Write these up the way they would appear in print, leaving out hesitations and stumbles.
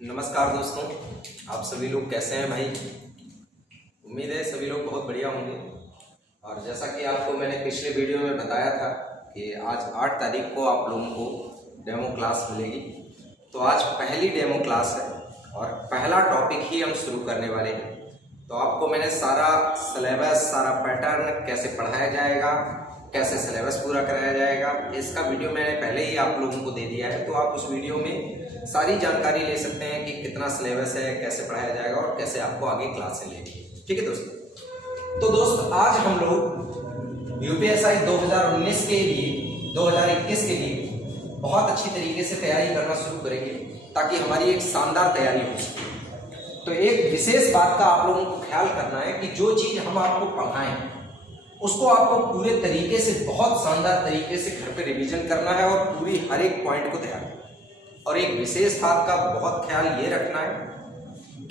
नमस्कार दोस्तों, आप सभी लोग कैसे हैं भाई। उम्मीद है सभी लोग बहुत बढ़िया होंगे। और जैसा कि आपको मैंने पिछले वीडियो में बताया था कि आज 8 तारीख को आप लोगों को डेमो क्लास मिलेगी। तो आज पहली डेमो क्लास है और पहला टॉपिक ही हम शुरू करने वाले हैं। तो आपको मैंने सारा सिलेबस, सारा पैटर्न, कैसे पढ़ाया जाएगा, कैसे सिलेबस पूरा कराया जाएगा, इसका वीडियो मैंने पहले ही आप लोगों को दे दिया है। तो आप उस वीडियो में सारी जानकारी ले सकते हैं कि कितना सिलेबस है, कैसे पढ़ाया जाएगा और कैसे आपको आगे क्लासें लेनी। ठीक है दोस्तों। तो दोस्त आज हम लोग यूपीएसआई 2019 के लिए 2021 के लिए बहुत अच्छी तरीके से तैयारी करना शुरू करेंगे ताकि हमारी एक शानदार तैयारी हो सके। तो एक विशेष बात का आप लोगों को ख्याल करना है कि जो चीज हम आपको पढ़ाएं उसको आपको पूरे तरीके से, बहुत शानदार तरीके से घर पे रिवीजन करना है और पूरी हर एक पॉइंट को ध्यान रखना। और एक विशेष बात का बहुत ख्याल ये रखना है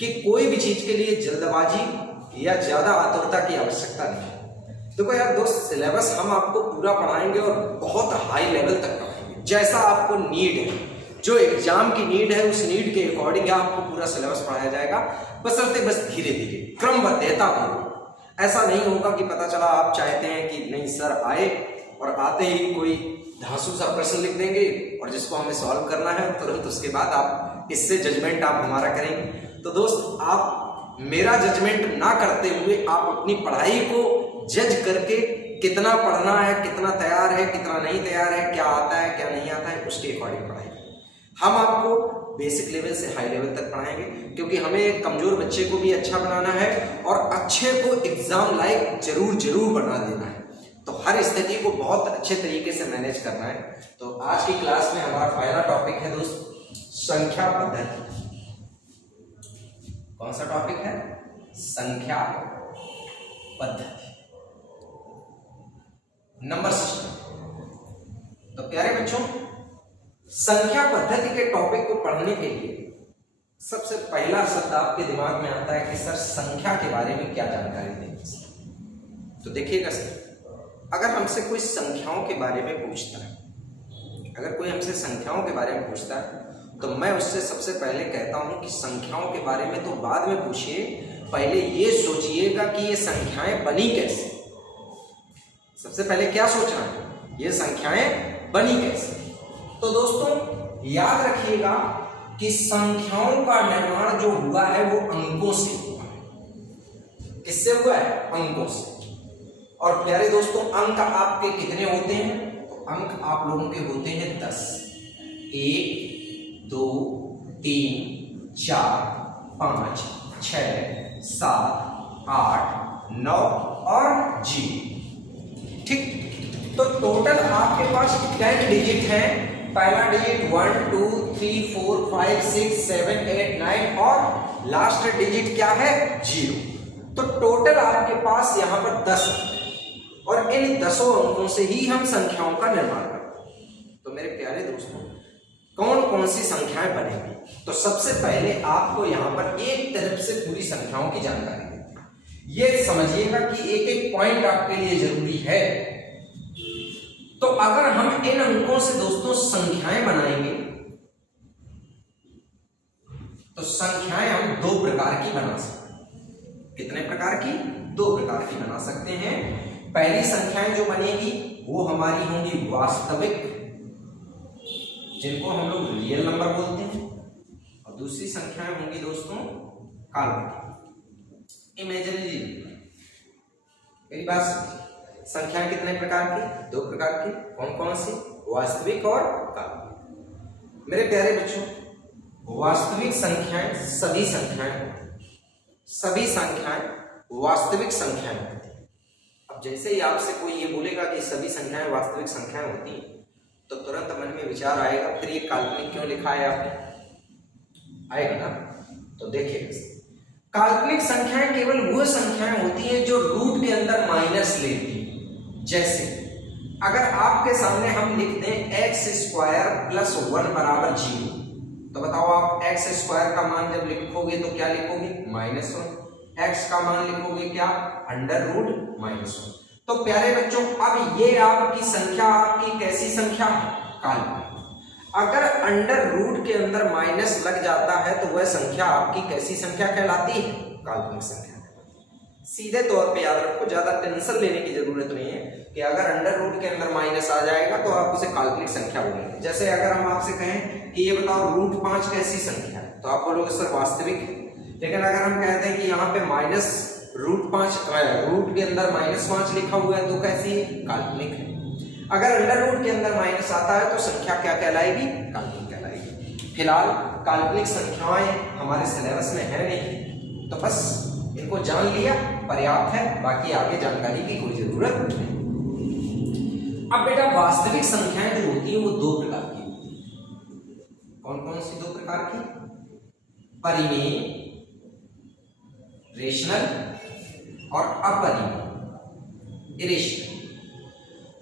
कि कोई भी चीज के लिए जल्दबाजी या ज्यादा आतुरता की आवश्यकता नहीं है। देखो यार दोस्त, सिलेबस हम आपको पूरा पढ़ाएंगे और बहुत हाई लेवल तक पढ़ाएंगे, जैसा आपको नीड है, जो एग्जाम की नीड है उस नीड के अकॉर्डिंग आपको पूरा सिलेबस पढ़ाया जाएगा। बशर्ते बस धीरे धीरे क्रमबद्धता पूर्वक। ऐसा नहीं होगा कि पता चला आप चाहते हैं कि नहीं सर आए और आते ही कोई धांसू सा प्रश्न लिख देंगे और जिसको हमें सॉल्व करना है तुरंत उसके बाद आप इससे जजमेंट आप हमारा करेंगे। तो दोस्त, आप मेरा जजमेंट ना करते हुए आप अपनी पढ़ाई को जज करके कितना पढ़ना है, कितना तैयार है, कितना नहीं तैयार है, क्या आता है क्या नहीं आता है, उसके अकॉर्डिंग पढ़ाएंगे। हम आपको बेसिक लेवल से हाई लेवल तक पढ़ाएंगे क्योंकि हमें कमजोर बच्चे को भी अच्छा बनाना है और अच्छे को एग्जाम लायक जरूर बना देना है। तो हर स्थिति को बहुत अच्छे तरीके से मैनेज करना है। तो आज की क्लास में हमारा पहला टॉपिक है दोस्त, संख्या पद्धति। कौन सा टॉपिक है? संख्या पद्धति, नंबर सिस्टम। तो प्यारे बच्चों, संख्या पद्धति के टॉपिक को पढ़ने के लिए सबसे पहला शब्द आपके दिमाग में आता है कि सर संख्या के बारे में क्या जानकारी देंगे। तो देखिएगा सर, अगर हमसे कोई संख्याओं के बारे में पूछता है, अगर कोई हमसे संख्याओं के बारे में पूछता है तो मैं उससे सबसे पहले कहता हूं कि संख्याओं के बारे में तो बाद में पूछिए, पहले ये सोचिएगा कि ये संख्याएं बनी कैसे। सबसे पहले क्या सोचना है? ये संख्याएं बनी कैसे। तो दोस्तों याद रखिएगा कि संख्याओं का निर्माण जो हुआ है वो अंकों से हुआ है। किससे हुआ है? अंकों से। और प्यारे दोस्तों, अंक आपके कितने होते हैं? तो अंक आप लोगों के होते हैं 10। 1 2 3 4 5 6 7 8 9 और 0। ठीक, तो टोटल आपके पास 10 डिजिट है। पहला डिजिट 1 2 3 4 5 6 7 8 9 और लास्ट डिजिट क्या है? 0। तो टोटल आपके पास यहां पर 10 अंक है और इन 10 अंकों से ही हम संख्याओं का निर्माण करते हैं। तो मेरे प्यारे दोस्तों, कौन कौन सी संख्याएं बनेंगी? तो सबसे पहले आपको यहां पर एक तरफ से पूरी संख्याओं की जानकारी देते हैं। ये समझिएगा कि एक एक पॉइंट आपके लिए जरूरी है। तो अगर हम इन अंकों से दोस्तों संख्याएं बनाएंगे तो संख्याएं हम 2 प्रकार की बना सकते हैं। कितने प्रकार की? 2 प्रकार की बना सकते हैं। पहली संख्याएं जो बनेगी वो हमारी होंगी वास्तविक, जिनको हम लोग रियल नंबर बोलते हैं, और दूसरी संख्याएं होंगी दोस्तों काल्पनिक, इमेजिनरी नंबर। मेरी बात, संख्याएं कितने प्रकार की? 2 प्रकार की। कौन कौन सी? वास्तविक और काल्पनिक। मेरे प्यारे बच्चों, वास्तविक संख्याएं सभी संख्याएं वास्तविक संख्याएं होती हैं। अब जैसे ही आपसे कोई ये बोलेगा कि सभी संख्याएं वास्तविक संख्याएं होती हैं तो तुरंत मन में विचार आएगा, फिर ये काल्पनिक क्यों लिखा है आपने? आएगा ना? तो देखिए, काल्पनिक संख्याएं केवल वो संख्याएं होती हैं जो रूट के अंदर माइनस लेती हैं। जैसे अगर आपके सामने हम लिख दें x² + 1 = 0, तो बताओ आप x² का मान जब लिखोगे तो क्या लिखोगे? -1। x का मान लिखोगे क्या? √-1। तो प्यारे बच्चों, अब ये आपकी संख्या आपकी कैसी संख्या है? काल्पनिक। अगर अंडर रूट के अंदर माइनस लग जाता है तो वह संख्या आपकी कैसी संख्या कहलाती है? काल्पनिक संख्या। सीधे तौर पे याद रखो, ज्यादा टेंशन लेने की जरूरत नहीं है कि अगर अंडर रूट के अंदर माइनस आ जाएगा तो आप उसे काल्पनिक संख्या बोलेंगे। जैसे अगर हम आपसे कहें कि ये बताओ रूट 5 कैसी संख्या है, तो आप बोलोगे सर वास्तविक है। लेकिन अगर हम कहते हैं कि यहाँ पे माइनस रूट 5, रूट के अंदर -5 लिखा हुआ है तो कैसी है? काल्पनिक है। अगर अंडर रूट के अंदर माइनस आता है तो संख्या क्या कहलाएगी? काल्पनिक कहलाएगी। फिलहाल काल्पनिक संख्याएं हमारे सिलेबस में है नहीं, तो बस इनको जान लिया पर्याप्त है, बाकी आगे जानकारी की कोई जरूरत नहीं। अब बेटा वास्तविक संख्याएं जो होती है वो 2 प्रकार की होती है। कौन कौन सी 2 प्रकार की? परिमेय, रेशनल और अपरिमेय, इरेशनल।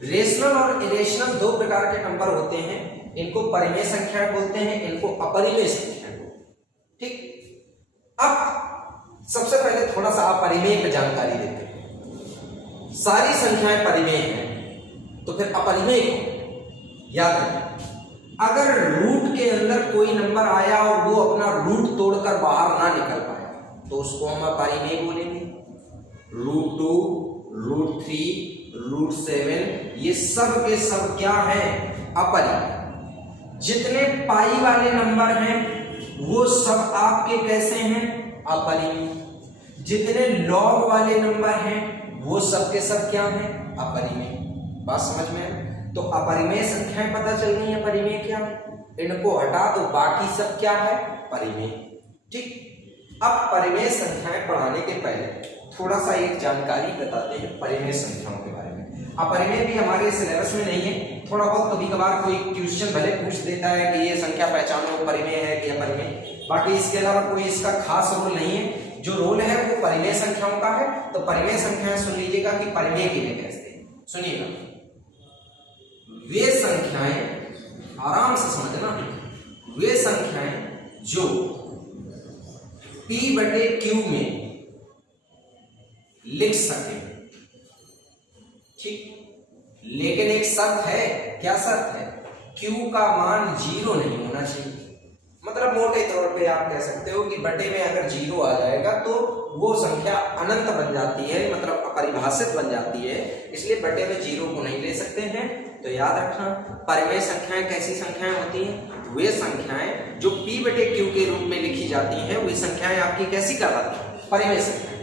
रेशनल और इरेशनल 2 प्रकार के नंबर होते हैं। इनको परिमेय संख्याएं बोलते हैं, इनको अपरिमेय संख्याएं बोलते हैं। ठीक, अब सबसे पहले थोड़ा सा अपरिमेय पर जानकारी देते हैं। सारी संख्याएं परिमेय हैं तो फिर अपरिमेय को याद रखें। अगर रूट के अंदर कोई नंबर आया और वो अपना रूट तोड़कर बाहर ना निकल पाया तो उसको हम अपरिमेय बोलेंगे। रूट 2, रूट 3, रूट 7 ये सब के सब क्या है? अपरिमेय। जितने पाई वाले नंबर हैं वो सब आपके कैसे हैं? अपरिमेय। जितने लॉग वाले नंबर हैं वो सब के सब क्या हैं? अपरिमेय। बात समझ में? तो अपरिमेय संख्याएं पता चल गई है परिमेय क्या है। इनको हटा दो, बाकी सब क्या है? परिमेय। ठीक, अब परिमेय संख्याएं पढ़ाने के पहले थोड़ा सा एक जानकारी बताते हैं परिमेय संख्याओं के बारे में। अपरिमेय भी हमारे सिलेबस में नहीं है, थोड़ा बहुत कभी कभार कोई क्वेश्चन भले पूछ देता है कि ये संख्या पहचानो परिमेय है कि अपरिमेय, बाकी इसके अलावा कोई इसका खास रोल नहीं है। जो रोल है वो परिमेय संख्याओं का है। तो परिमेय संख्याएं सुन लीजिएगा कि परिमेय किन्हें कहते हैं। सुनिएगा, वे संख्याएं, आराम से समझना, वे संख्याएं जो P/Q में लिख सके। ठीक, लेकिन एक शर्त है। क्या शर्त है? Q का मान 0 नहीं होना चाहिए। मतलब मोटे तौर पे आप कह सकते हो कि बटे में अगर 0 आ जाएगा तो वो संख्या अनंत बन जाती है, मतलब अपरिभाषित बन जाती है, इसलिए बटे में 0 को नहीं ले सकते हैं। तो याद रखना, परिमेय संख्याएं कैसी संख्याएं होती हैं? वे संख्याएं जो P/Q के रूप में लिखी जाती हैं, वे संख्याएं आपकी कैसी कहलाती हैं? परिमेय संख्याएं।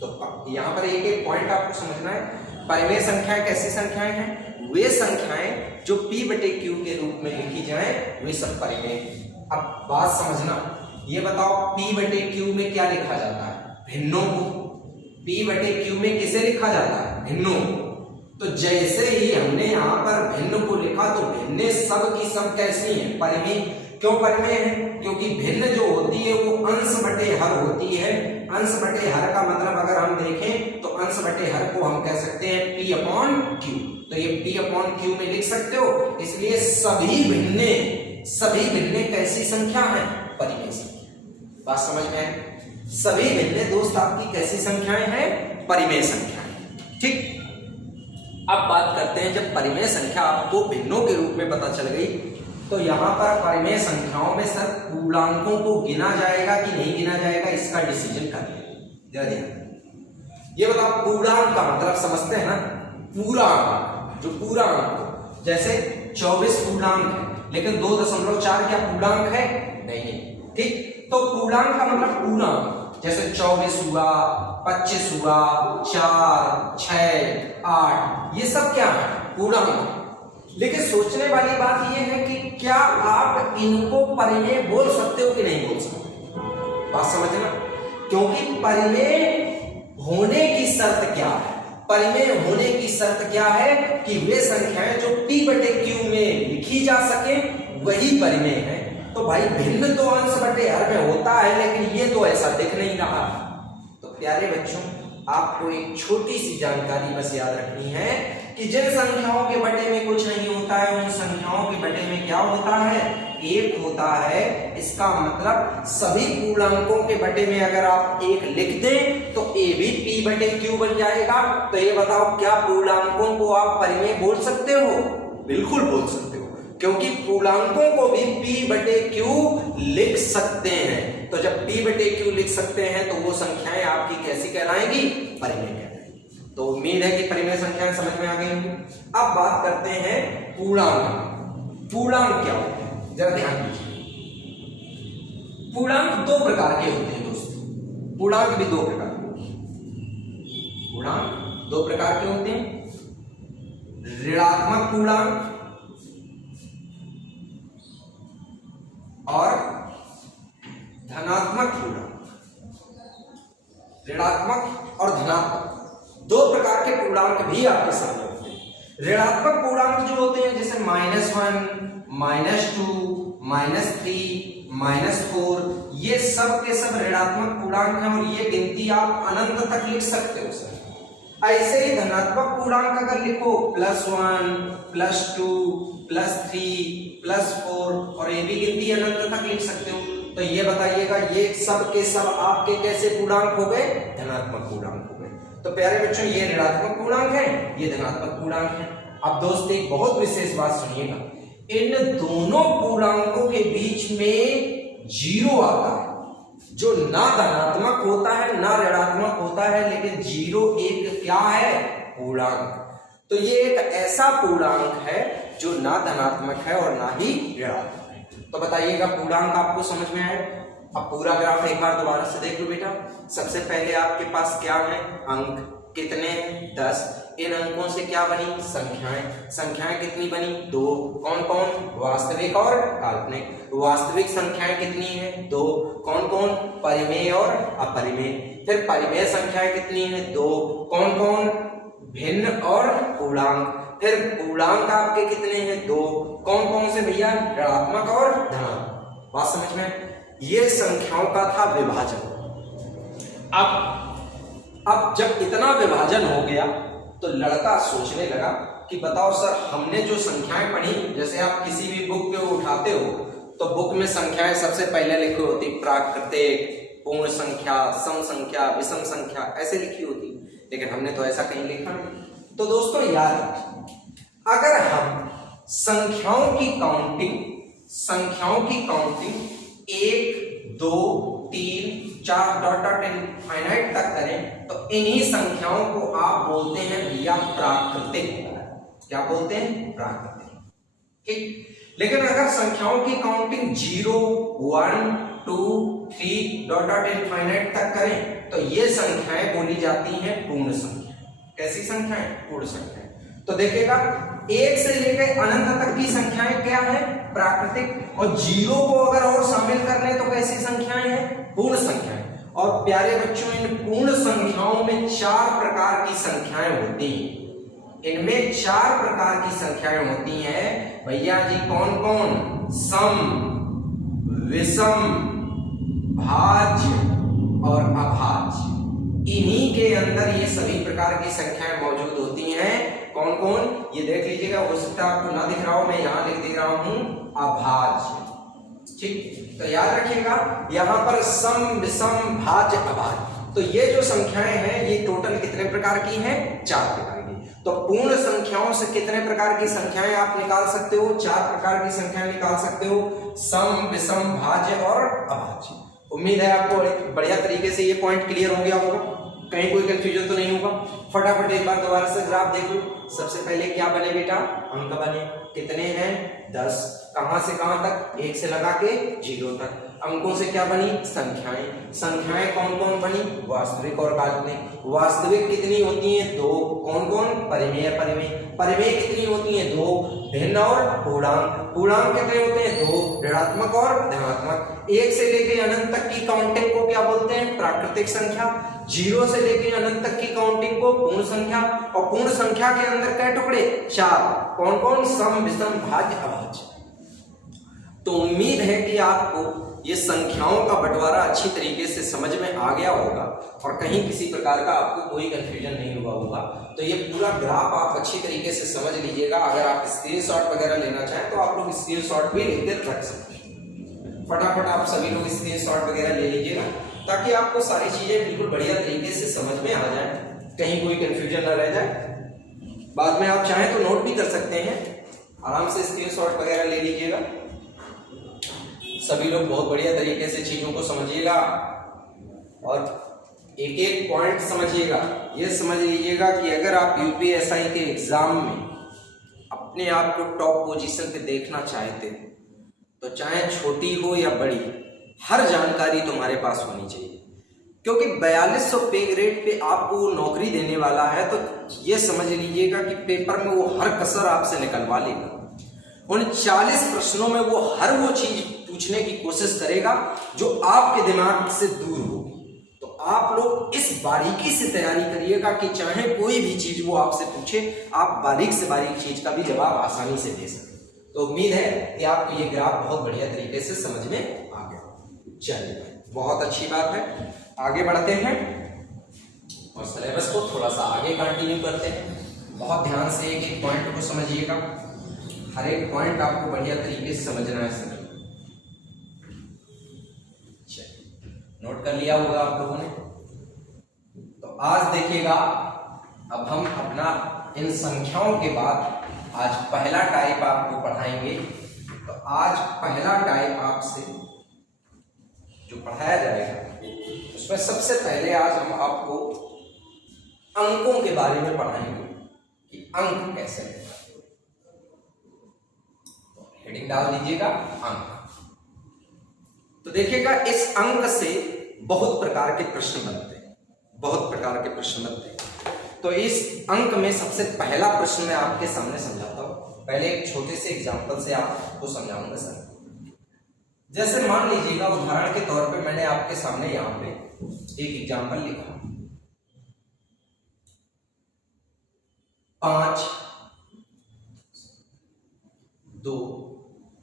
तो यहाँ पर एक एक पॉइंट आपको समझना है। परिमेय संख्याएं कैसी संख्याएं हैं? वे संख्याएं जो P/Q के रूप में लिखी जाएं वे सब परिमेय। अब बात समझना, ये बताओ P/Q में क्या लिखा जाता है? भिन्नों को। P/Q में किसे लिखा जाता है? भिन्नों को। तो जैसे ही हमने यहाँ पर भिन्न को लिखा तो भिन्न सब की सब कैसी हैं? परिमेय। क्यों परिमेय है? क्योंकि भिन्न जो होती है वो अंश बटे हर होती है। अंश बटे हर का मतलब अगर हम देखें तो अंश बटे हर को हम कह सकते हैं P/Q। तो ये P/Q में लिख सकते हो, इसलिए सभी भिन्न कैसी संख्या है? परिमेय संख्या। बात समझ में है? सभी भिन्न दोस्त आपकी कैसी संख्याएं हैं? परिमेय संख्याएं। ठीक, अब बात करते हैं, जब परिमेय संख्या आपको भिन्नों के रूप में पता चल गई तो यहाँ पर परिमेय संख्याओं में सर पूर्णांकों को गिना जाएगा कि नहीं गिना जाएगा, इसका डिसीजन कर लें। जरा ध्यान, ये बताओ पूर्णांक का मतलब समझते हैं ना? पूरा अंक, जो पूरा अंक, जैसे 24 पूर्णांक है लेकिन 2.4 क्या पूर्णांक है? नहीं। ठीक, तो पूर्णांक का मतलब पूरा, जैसे 24 हुआ, 25 हुआ, 4, 6, 8, ये सब क्या है? पूर्णांक। लेकिन सोचने वाली बात यह है कि क्या आप इनको परिमेय बोल सकते हो कि नहीं बोल सकते? बात समझना, क्योंकि परिमेय होने की शर्त क्या है? परिमेय होने की शर्त क्या है कि वे संख्याएं जो P/Q में लिखी जा सके वही परिमेय है। तो भाई भिन्न तो अंश बटे हर में होता है, लेकिन ये तो ऐसा दिख नहीं रहा। तो प्यारे बच्चों, आपको एक छोटी सी जानकारी बस याद रखनी है कि जिन संख्याओं के बटे में कुछ नहीं होता है उन संख्याओं के बटे में क्या होता है? 1 होता है। इसका मतलब सभी पूर्णांकों के बटे में अगर आप 1 लिख दें तो A भी P/Q बन जाएगा। तो ये बताओ, क्या पूर्णांकों को आप परिमेय बोल सकते हो? बिल्कुल बोल सकते हो। क्योंकि पूर्णांकों को भी p/q लिख सकते हैं। तो जब p/q लिख सकते हैं तो वो संख्याएं आपकी कैसी कहलाएंगी? परिमेय कहलाएंगी। तो उम्मीद है कि परिमेय संख्याएं समझ में आ गई होंगी। अब बात करते हैं पूर्णांक। पूर्णांक क्या होते हैं, जरा ध्यान दीजिए। पूर्णांक दो प्रकार के होते हैं दोस्तों, पूर्णांक भी दो प्रकार के होते हैं। पूर्णांक दो प्रकार के होते हैं, ऋणात्मक पूर्णांक और धनात्मक पूर्णांक। ऋणात्मक और धनात्मक दो प्रकार के पूर्णांक भी आपके सामने होते हैं। ऋणात्मक पूर्णांक जो होते हैं जैसे -1, -2, -3, -4, ये सब के सब ऋणात्मक पूर्णांक हैं और ये गिनती आप अनंत तक लिख सकते हो सर। ऐसे ही धनात्मक पूर्णांक अगर लिखो +1, +2, +3, +4 और ये भी गिनती अनंत तक लिख सकते हो। तो ये बताइएगा ये सब के सब आपके कैसे पूर्णांक हो गए? धनात्मक पूर्णांक हो गए। तो प्यारे बच्चों ये ऋणात्मक पूर्णांक है, ये धनात्मक पूर्णांक है। अब दोस्त एक बहुत विशेष बात सुनिएगा, इन दोनों पूर्णांकों के बीच में 0 आता है, जो ना धनात्मक होता है ना ऋणात्मक होता है, लेकिन 0 एक क्या है? पूर्णांक। तो ये एक ऐसा पूर्णांक है जो ना धनात्मक है और ना ही ऋणात्मक है। तो बताइएगा पूर्णांक आपको समझ में आए? अब पूरा ग्राफ एक बार दोबारा से देख लो बेटा। सबसे पहले आपके पास क्या है? अंक। कितने हैं? 10। इन अंकों से क्या बनी? संख्याएं। संख्याएं कितनी बनी? 2। कौन कौन? वास्तविक और काल्पनिक। वास्तविक संख्याएं कितनी हैं? 2। कौन कौन? परिमेय और अपरिमेय। फिर परिमेय संख्याएं कितनी हैं? 2। कौन कौन? भिन्न और पूर्णांक। फिर पूर्णांक आपके कितने हैं? 2। कौन कौन से भैया? ऋणात्मक और धनात्मक। बात समझ में? ये संख्याओं का था विभाजन। अब जब इतना विभाजन हो गया तो लड़का सोचने लगा कि बताओ सर, हमने जो संख्याएं पढ़ी, जैसे आप किसी भी बुक को उठाते हो तो बुक में संख्याएं सबसे पहले लिखी होती प्राकृतिक, पूर्ण संख्या, सम संख्या, विषम संख्या, ऐसे लिखी होती। लेकिन हमने तो ऐसा कहीं लिखा नहीं। तो दोस्तों याद रखिए, अगर हम संख्याओं की काउंटिंग 1, 2, 3, 4 डॉट इनफाइनाइट तक करें तो इन्हीं संख्याओं को आप बोलते हैं भैया प्राकृतिक। क्या बोलते हैं? प्राकृतिक। ठीक। लेकिन अगर संख्याओं की काउंटिंग 0, 1, 2, 3 डॉट इनफाइनाइट तक करें तो ये संख्याएं बोली जाती हैं पूर्ण संख्या। कैसी संख्याएं? पूर्ण संख्याएं। तो देखिएगा 1 से लेकर अनंत तक की संख्याएं क्या है? प्राकृतिक। और 0 को अगर और शामिल कर लें तो कैसी संख्याएं हैं? पूर्ण संख्याएं। और प्यारे बच्चों इन पूर्ण संख्याओं में 4 प्रकार की संख्याएं होती हैं। इनमें 4 प्रकार की संख्याएं होती हैं भैया जी। कौन कौन? सम, विषम, भाज्य और अभाज्य। इन्हीं के अंदर ये सभी प्रकार की संख्याएं मौजूद होती हैं। कौन कौन? ये देख लीजिएगा, हो सकता है आपको ना दिख रहा हो, मैं यहां लिख दे रहा हूं अभाज्य। ठीक। तो याद रखिएगा यहां पर सम, विषम, भाज्य, अभाज्य। तो ये जो संख्याएं हैं ये टोटल कितने प्रकार की हैं? 4 प्रकार की। तो पूर्ण संख्याओं से कितने प्रकार की संख्याएं आप निकाल सकते हो? 4 प्रकार की संख्याएं निकाल सकते हो, सम, विषम, भाज्य और अभाज्य। उम्मीद है आपको बढ़िया तरीके से ये पॉइंट क्लियर हो गया होगा, कहीं कोई कंफ्यूजन तो नहीं होगा। फटाफट एक बार दोबारा से ग्राफ देख लो। सबसे पहले क्या बने बेटा? अंक बने। कितने हैं? 10। कहां से कहां तक? 1 से लगा के 0 तक। अंकों से क्या बनी? संख्याएं। संख्याएं कौन कौन बनी? वास्तविक और काल्पनिक। वास्तविक कितनी होती हैं? 2। कौन कौन? परिमेय, परिमेय। परिमेय कितनी होती हैं? 2। भिन्न और पूर्णांक। पूर्णांक कितने होते हैं? 2। ऋणात्मक और धनात्मक। 1 से लेके अनंत तक की काउंटिंग को क्या बोलते हैं? प्राकृतिक संख्या। 0 से लेके अनंत तक की काउंटिंग को पूर्ण संख्या। और पूर्ण संख्या के अंदर क्या टुकड़े? 4। कौन कौन? सम, विषम, भाज्य, अभाज्य। तो उम्मीद है कि आपको ये संख्याओं का बंटवारा अच्छी तरीके से समझ में आ गया होगा और कहीं किसी प्रकार का आपको कोई कंफ्यूजन नहीं हुआ होगा। तो ये पूरा ग्राफ आप अच्छी तरीके से समझ लीजिएगा। अगर आप स्क्रीनशॉट वगैरह लेना चाहें तो आप लोग स्क्रीनशॉट भी लेकर रख सकते हैं। फटाफट आप सभी लोग स्क्रीनशॉट वगैरह ले लीजिएगा ताकि आपको सारी चीजें बिल्कुल बढ़िया तरीके से समझ में आ जाए, कहीं कोई कंफ्यूजन न रह जाए। बाद में आप चाहें तो नोट भी कर सकते हैं। आराम से स्क्रीनशॉट वगैरह ले लीजिएगा। सभी लोग बहुत बढ़िया तरीके से चीजों को समझिएगा और एक एक पॉइंट समझिएगा। ये समझ लीजिएगा कि अगर आप यूपीएसआई के एग्जाम में अपने आप को टॉप पोजीशन पे देखना चाहते हैं तो चाहे छोटी हो या बड़ी, हर जानकारी तुम्हारे पास होनी चाहिए, क्योंकि 4200 पे ग्रेड पे आपको वो नौकरी देने वाला है। तो ये समझ लीजिएगा कि पेपर में वो हर कसर आपसे निकलवा लेगा। उन 40 प्रश्नों में वो हर वो चीज पूछने की कोशिश करेगा जो आपके दिमाग से दूर होगी। तो आप लोग इस बारीकी से तैयारी करिएगा कि चाहे कोई भी चीज वो आपसे पूछे, आप बारीक से बारीक चीज का भी जवाब आसानी से दे सकें। तो उम्मीद है कि आपको ये ग्राफ बहुत बढ़िया तरीके से समझ में आ गया। चलिए, बहुत अच्छी बात है। आगे बढ़ते हैं और सिलेबस को थोड़ा सा आगे कंटिन्यू करते हैं। बहुत ध्यान से एक एक पॉइंट को समझिएगा। हर एक पॉइंट आपको बढ़िया तरीके से समझना है सर। नोट कर लिया होगा आप लोगों ने। तो आज देखिएगा, अब हम अपना इन संख्याओं के बाद आज पहला टाइप आपको पढ़ाएंगे। तो आज पहला टाइप आपसे जो पढ़ाया जाएगा उसमें सबसे पहले आज हम आपको अंकों के बारे में पढ़ाएंगे कि अंक कैसे लेना है। तो हेडिंग डाल दीजिएगा अंक। तो देखिएगा, इस अंक से बहुत प्रकार के प्रश्न बनते हैं, बहुत प्रकार के प्रश्न बनते हैं। तो इस अंक में सबसे पहला प्रश्न मैं आपके सामने समझाता हूं। पहले एक छोटे से एग्जांपल से आपको समझाऊंगा सर। जैसे मान लीजिएगा, उदाहरण के तौर पे मैंने आपके सामने यहां पे एक एग्जांपल लिखा, 5 2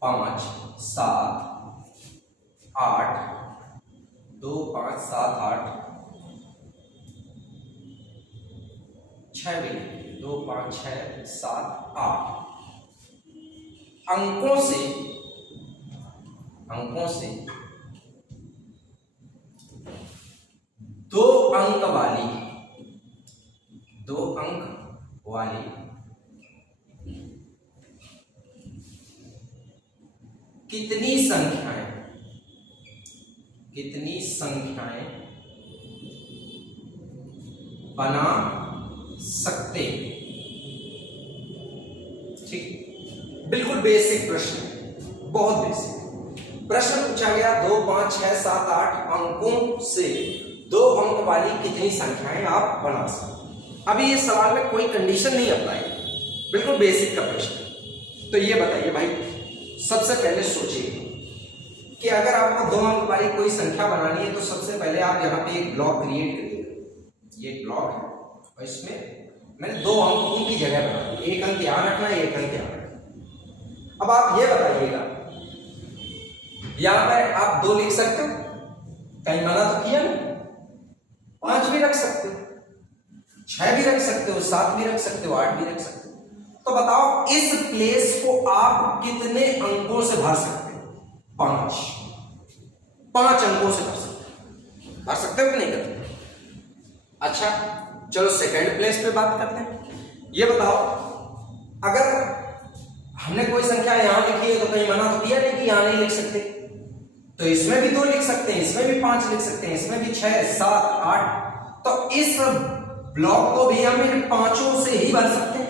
5 7 8 2 5 7 8 6 भी 2 5 6 7 8 अंकों से 2 अंक वाली कितनी संख्याएं बना सकते। ठीक, बिल्कुल बेसिक प्रश्न, बहुत बेसिक प्रश्न पूछा गया। 2 5 6 7 8 अंकों से 2 अंक वाली कितनी संख्याएं आप बना सकते। अभी ये सवाल में कोई कंडीशन नहीं अप्लाई, बिल्कुल बेसिक का प्रश्न। तो ये बताइए भाई, सबसे पहले सोचिए कि अगर आपको 2 अंक वाली कोई संख्या बनानी है तो सबसे पहले आप यहाँ पे एक ब्लॉक क्रिएट करिए। ये एक ब्लॉक है और इसमें मैंने 2 अंकों की जगह बना दी। एक अंक यहाँ रखना है, एक अंक यहाँ रखना। अब आप ये बताइएगा, यहाँ पर आप 2 लिख सकते हो, कहीं मना तो किया नहीं। 5 भी रख सकते हो, 6 भी रख सकते हो, 7 भी रख सकते हो, 8 भी रख सकते हो। तो बताओ, इस प्लेस को आप कितने अंकों से भर सकते हो? 5 अंकों से भर सकते हो कि नहीं करते? अच्छा, चलो सेकंड प्लेस पे बात करते हैं। ये बताओ, अगर हमने कोई संख्या यहां लिखी है तो कहीं मना तो किया नहीं कि यहां नहीं लिख सकते। तो इसमें भी 2 लिख सकते हैं, इसमें भी 5 लिख सकते हैं, इसमें भी 6 7 8। तो इस ब्लॉक को भी हम इन 5 से ही भर सकते हैं।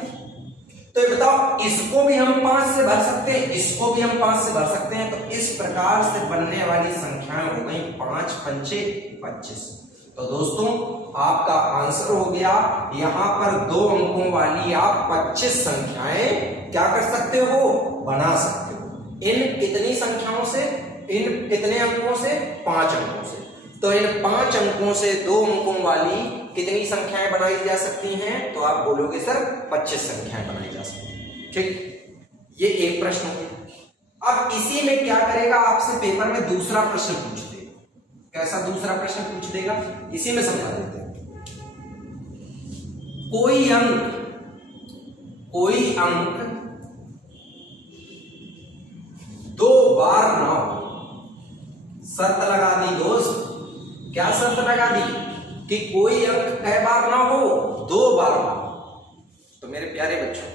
तो ये बताओ, इसको भी हम 5 से भर सकते हैं, इसको भी हम 5 से भर सकते हैं। तो इस प्रकार से बनने वाली संख्याएं हो गई 5 5 25। तो दोस्तों, आपका आंसर हो गया, यहां पर 2 अंकों वाली आप 25 संख्याएं क्या कर सकते हो? बना सकते हो। इन कितनी संख्याओं से? इन कितने अंकों से? 5 अंकों से। तो इन 5 अंकों से 2 अंकों वाली कितनी संख्याएं बनाई जा सकती हैं? तो आप बोलोगे सर 25 संख्याएं बनाई जा सकती हैं। ठीक, ये एक प्रश्न हो गया। अब इसी में क्या करेगा, आपसे पेपर में दूसरा प्रश्न पूछ देगा। कैसा दूसरा प्रश्न पूछ देगा, इसी में समझा देते हैं। कोई अंक 2 बार ना हो। शर्त लगा दी दोस्त, क्या शर्त लगा दी? कि कोई अंक कई बार ना हो? 2 बार ना हो। तो मेरे प्यारे बच्चों,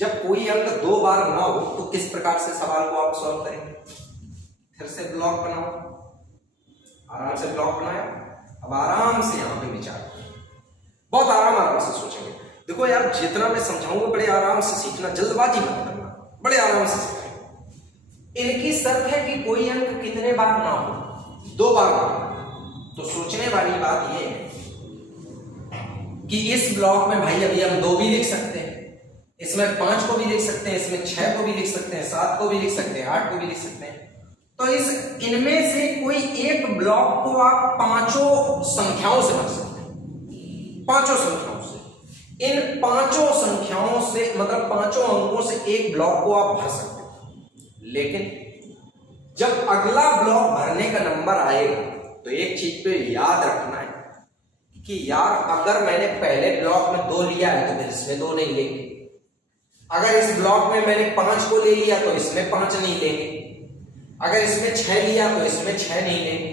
जब कोई अंक 2 बार ना हो तो किस प्रकार से सवाल को आप सॉल्व करेंगे? फिर से ब्लॉक बनाओ, आराम से ब्लॉक बनाया। अब आराम से यहां पे विचार करो, बहुत आराम से सोचेंगे। देखो यार, जितना मैं समझाऊंगा बड़े आराम से सीखना, जल्दबाजी मत करना, बड़े आराम से सीखना। इनकी शर्त है कि कोई अंक कितने बार ना हो, 2 बार ना हो। तो सोचने वाली बात यह है कि इस ब्लॉक में भाई अभी हम 2 भी लिख सकते हैं, इसमें 5 को भी लिख सकते हैं, इसमें 6 को भी लिख सकते हैं, 7 को भी लिख सकते हैं, 8 को भी लिख सकते हैं। तो इनमें से कोई एक ब्लॉक को आप 5 संख्याओं से भर सकते हैं, 5 संख्याओं से। इन 5 संख्याओं से मतलब 5 अंकों से एक ब्लॉक को आप भर सकते हैं। लेकिन जब अगला ब्लॉक भरने का नंबर आएगा तो एक चीज पे याद रखना है कि यार अगर मैंने पहले ब्लॉक में 2 लिया है तो फिर इसमें 2 नहीं लेंगे, अगर इस ब्लॉक में मैंने 5 को ले लिया तो इसमें 5 नहीं लेंगे, अगर इसमें 6 लिया तो इसमें 6 नहीं लेंगे,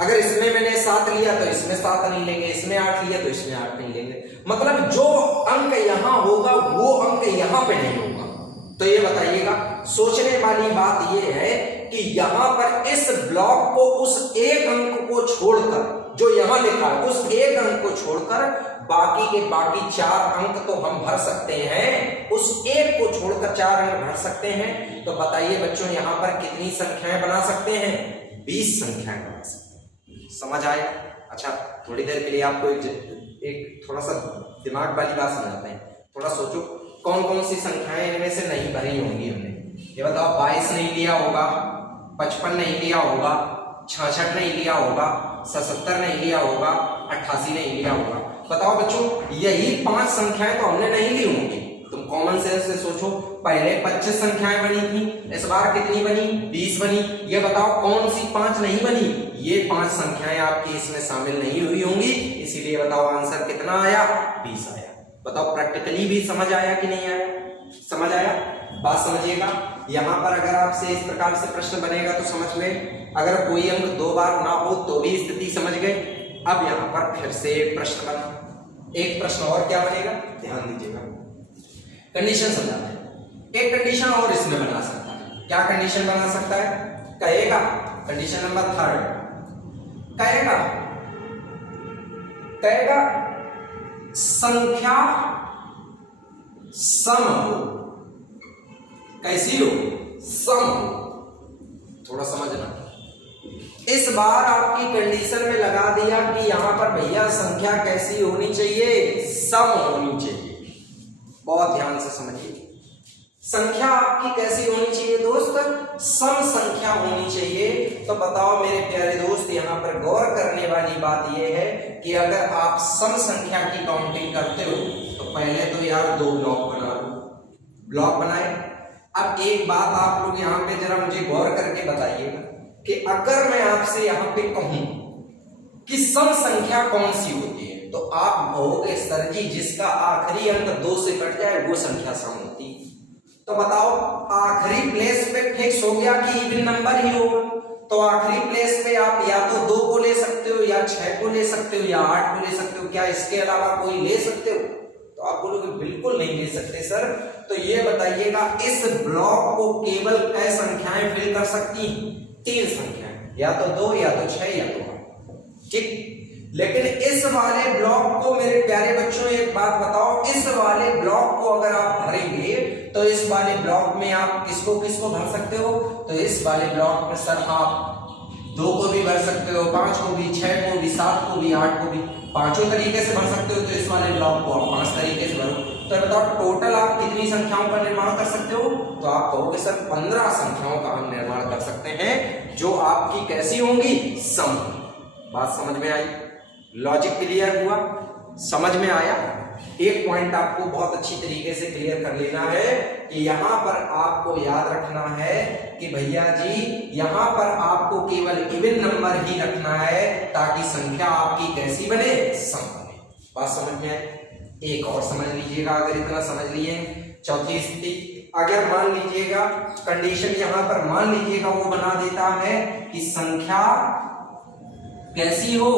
अगर इसमें मैंने 7 लिया तो इसमें 7 नहीं लेंगे, इसमें 8 लिया तो इसमें 8 नहीं लेंगे। मतलब जो अंक यहां होगा वो अंक यहां पे नहीं होगा। तो ये बताइएगा, सोचने वाली बात ये है कि यहां पर इस ब्लॉक को उस एक अंक को छोड़कर, जो यहां लिखा है उस एक अंक को छोड़कर बाकी के बाकी 4 अंक तो हम भर सकते हैं, उस एक को छोड़कर 4 अंक भर सकते हैं। तो बताइए बच्चों, यहां पर कितनी संख्याएं बना सकते हैं? 20 संख्याएं बना सकते हैं। समझ आया? अच्छा, थोड़ी देर के लिए आपको एक थोड़ा सा दिमाग वाली बात समझाते हैं। थोड़ा सोचो, कौन कौन सी संख्याएं इनमें से नहीं भरी होंगी हमने? ये बताओ, 22 नहीं लिया होगा, 55 नहीं लिया होगा, 66 नहीं लिया होगा, 77 नहीं लिया होगा, 88 नहीं लिया होगा। बताओ बच्चों, यही 5 संख्याएं तो हमने नहीं ली होंगी। तुम कॉमन सेंस से सोचो, पहले 25 संख्याएं बनी थी, इस बार कितनी बनी? 20 बनी। ये बताओ कौन सी 5 नहीं बनी? ये 5 संख्याएं आपकी इसमें शामिल नहीं हुई होंगी, इसीलिए बताओ आंसर कितना आया? 20 आया। बताओ प्रैक्टिकली भी समझ आया कि नहीं आया? समझ आया? बात समझिएगा। यहां पर अगर आपसे इस प्रकार से प्रश्न बनेगा तो समझ गए, अगर कोई अंक 2 बार ना हो तो भी स्थिति समझ गए। अब यहां पर फिर से एक प्रश्न बना, एक प्रश्न और क्या बनेगा ध्यान दीजिएगा, कंडीशन समझाते हैं। एक कंडीशन और इसमें बना सकता है। क्या कंडीशन बना सकता है? कहेगा कंडीशन नंबर 3 कहेगा संख्या सम हो। कैसी हो? सम हो। थोड़ा समझना, इस बार आपकी कंडीशन में लगा दिया कि यहां पर भैया संख्या कैसी होनी चाहिए? सम होनी चाहिए। बहुत ध्यान से समझिए, संख्या आपकी कैसी होनी चाहिए दोस्त? सम संख्या होनी चाहिए। तो बताओ मेरे प्यारे दोस्त, यहां पर गौर करने वाली बात यह है कि अगर आप सम संख्या की काउंटिंग करते हो तो पहले तो यार 2 ब्लॉक बना लो। ब्लॉक बनाए। अब एक बात आप लोग यहां पे जरा मुझे गौर करके बताइएगा कि अगर मैं आपसे यहां पे कहूं कि सम संख्या कौन सी होती है, तो आप कहोगे सर जी जिसका आखिरी अंक 2 से कट जाए वो संख्या सम होती है। तो बताओ, आखिरी प्लेस पे फिक्स हो गया कि इवन नंबर ही होगा, तो आखिरी प्लेस पे आप या तो 2 को ले सकते हो, या 6 को ले सकते हो, या 8 को ले सकते हो। क्या इसके अलावा कोई ले सकते हो? तो आप बोलोगे बिल्कुल नहीं ले सकते सर। तो ये बताइएगा, इस ब्लॉक को केवल कै संख्याएं फिल कर सकती हैं? 3 संख्याएं, या तो 2, या तो 6, या तो 8। ठीक। लेकिन इस वाले ब्लॉक को मेरे प्यारे बच्चों एक बात बताओ, इस वाले ब्लॉक को अगर आप भरेंगे तो इस वाले ब्लॉक में आप किसको किसको भर सकते हो? तो इस वाले ब्लॉक में सर आप 2 को भी भर सकते हो, 5 को भी, 6 को भी, 7 को भी, 8 को भी, 5 तरीके से भर सकते हो। तो इस वाले ब्लॉक को आप 5 तरीके से भरो। तो बताओ टोटल आप कितनी संख्याओं का निर्माण कर सकते हो? तो आप कहोगे सर 15 संख्याओं का हम निर्माण कर सकते हैं, जो आपकी कैसी होंगी? सम। बात समझ में आई? लॉजिक क्लियर हुआ? समझ में आया? एक पॉइंट आपको बहुत अच्छी तरीके से क्लियर कर लेना है कि यहां पर आपको याद रखना है कि भैया जी यहां पर आपको केवल इवन नंबर ही रखना है ताकि संख्या आपकी कैसी बने? सम बने। बात समझ में आई? एक और समझ लीजिएगा, अगर इतना समझ लिए। चौथी स्थिति, अगर मान लीजिएगा कंडीशन यहां पर मान लीजिएगा वो बना देता है कि संख्या कैसी हो?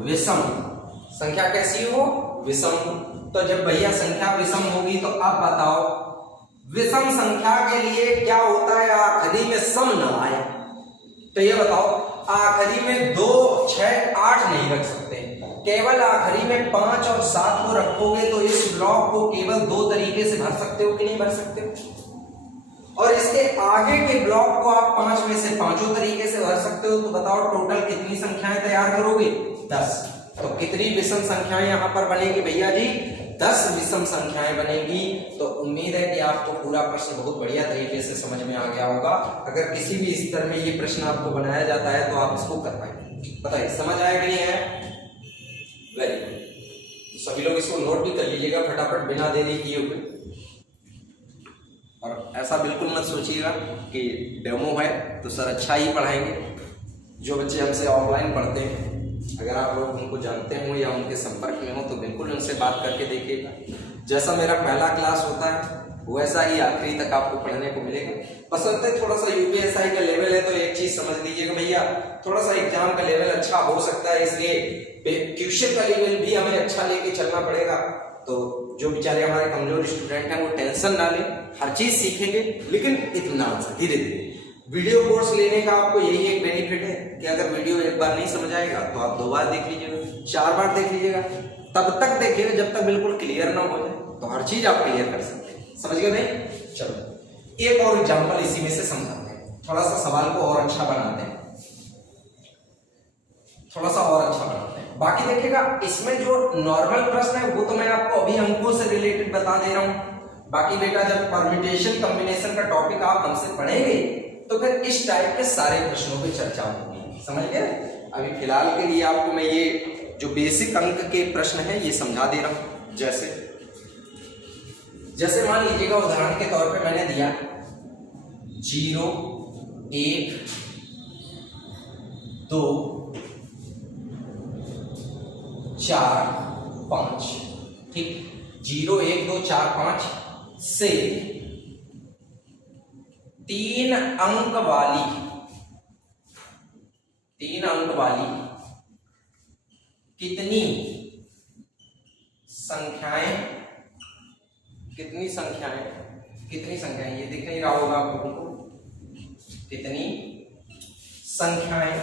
विषम। संख्या कैसी हो? विषम। तो जब भैया संख्या विषम होगी तो अब बताओ विषम संख्या के लिए क्या होता है, आखिरी में सम न आए। तो ये बताओ, आखिरी में 2, 6, 8 नहीं रख सकते, केवल आखिरी में 5 और 7 को रखोगे तो इस ब्लॉक को केवल 2 तरीके से भर सकते हो कि नहीं भर सकते हो, और इसके आगे के ब्लॉक को आप 5 में से 5 तरीके से भर सकते हो। तो बताओ टोटल कितनी संख्याएं तैयार करोगे, 10। तो कितनी विषम संख्याएं यहां पर बनेगी भैया जी, 10 विषम संख्याएं बनेगी। तो उम्मीद है कि आपको पूरा प्रश्न बहुत बढ़िया तरीके से समझ में आ गया होगा। अगर किसी भी स्तर में ये प्रश्न आपको बनाया जाता है तो आप इसको कर पाएंगे। बताइए समझ आया कि नहीं है? Very good. सभी लोग इसको नोट भी कर लीजिएगा फटाफट बिना देरी किए हुए। और ऐसा बिल्कुल मत सोचिएगा कि डेमो है तो सर अच्छा ही पढ़ाएंगे। जो बच्चे हमसे ऑफलाइन पढ़ते हैं, अगर आप लोग उनको जानते हो या उनके संपर्क में हो तो बिल्कुल उनसे बात करके देखिएगा। जैसा मेरा पहला क्लास होता है वैसा ही आखिरी तक आपको पढ़ने को मिलेगा। बसंत थोड़ा सा यूपीएसआई का लेवल है तो एक चीज समझ लीजिएगा भैया, थोड़ा सा एग्जाम का लेवल अच्छा हो सकता है, इसलिए ट्यूशन का लेवल भी हमें अच्छा लेके चलना पड़ेगा। तो जो बेचारे हमारे कमजोर स्टूडेंट हैं वो टेंशन ना लें, हर चीज सीखेंगे लेकिन इत्मीनान से, धीरे धीरे। वीडियो कोर्स लेने का आपको यही एक बेनिफिट है कि अगर वीडियो एक बार नहीं समझ आएगा तो आप 2 बार देख लीजिएगा, 4 बार देख लीजिएगा, तब तक देखिएगा जब तक बिल्कुल क्लियर ना हो जाए। तो हर चीज आप क्लियर कर सकते हैं। समझ गए भाई? चलो एक और एग्जांपल इसी में से समझाते हैं, थोड़ा सा सवाल को और अच्छा बनाते हैं, थोड़ा सा और अच्छा बनाते हैं। बाकी देखिएगा इसमें जो नॉर्मल प्रश्न है वो तो मैं आपको अभी अंकों से रिलेटेड बता दे रहा हूं। बाकी बेटा जब परम्यूटेशन कॉम्बिनेशन का टॉपिक आप हमसे पढ़ेंगे तो फिर इस टाइप के सारे प्रश्नों पे चर्चा होगी। समझ गए? अभी फिलहाल के लिए आपको मैं ये जो बेसिक अंक के प्रश्न है ये समझा दे रहा हूं। जैसे मान लीजिएगा उदाहरण के तौर पे मैंने दिया 0, 1, 2, 4, 5, ठीक। 0, 1, 2, 4, 5 से 3 अंक वाली कितनी संख्याएं ये दिख नहीं रहा होगा आप लोगों को, कितनी संख्याएं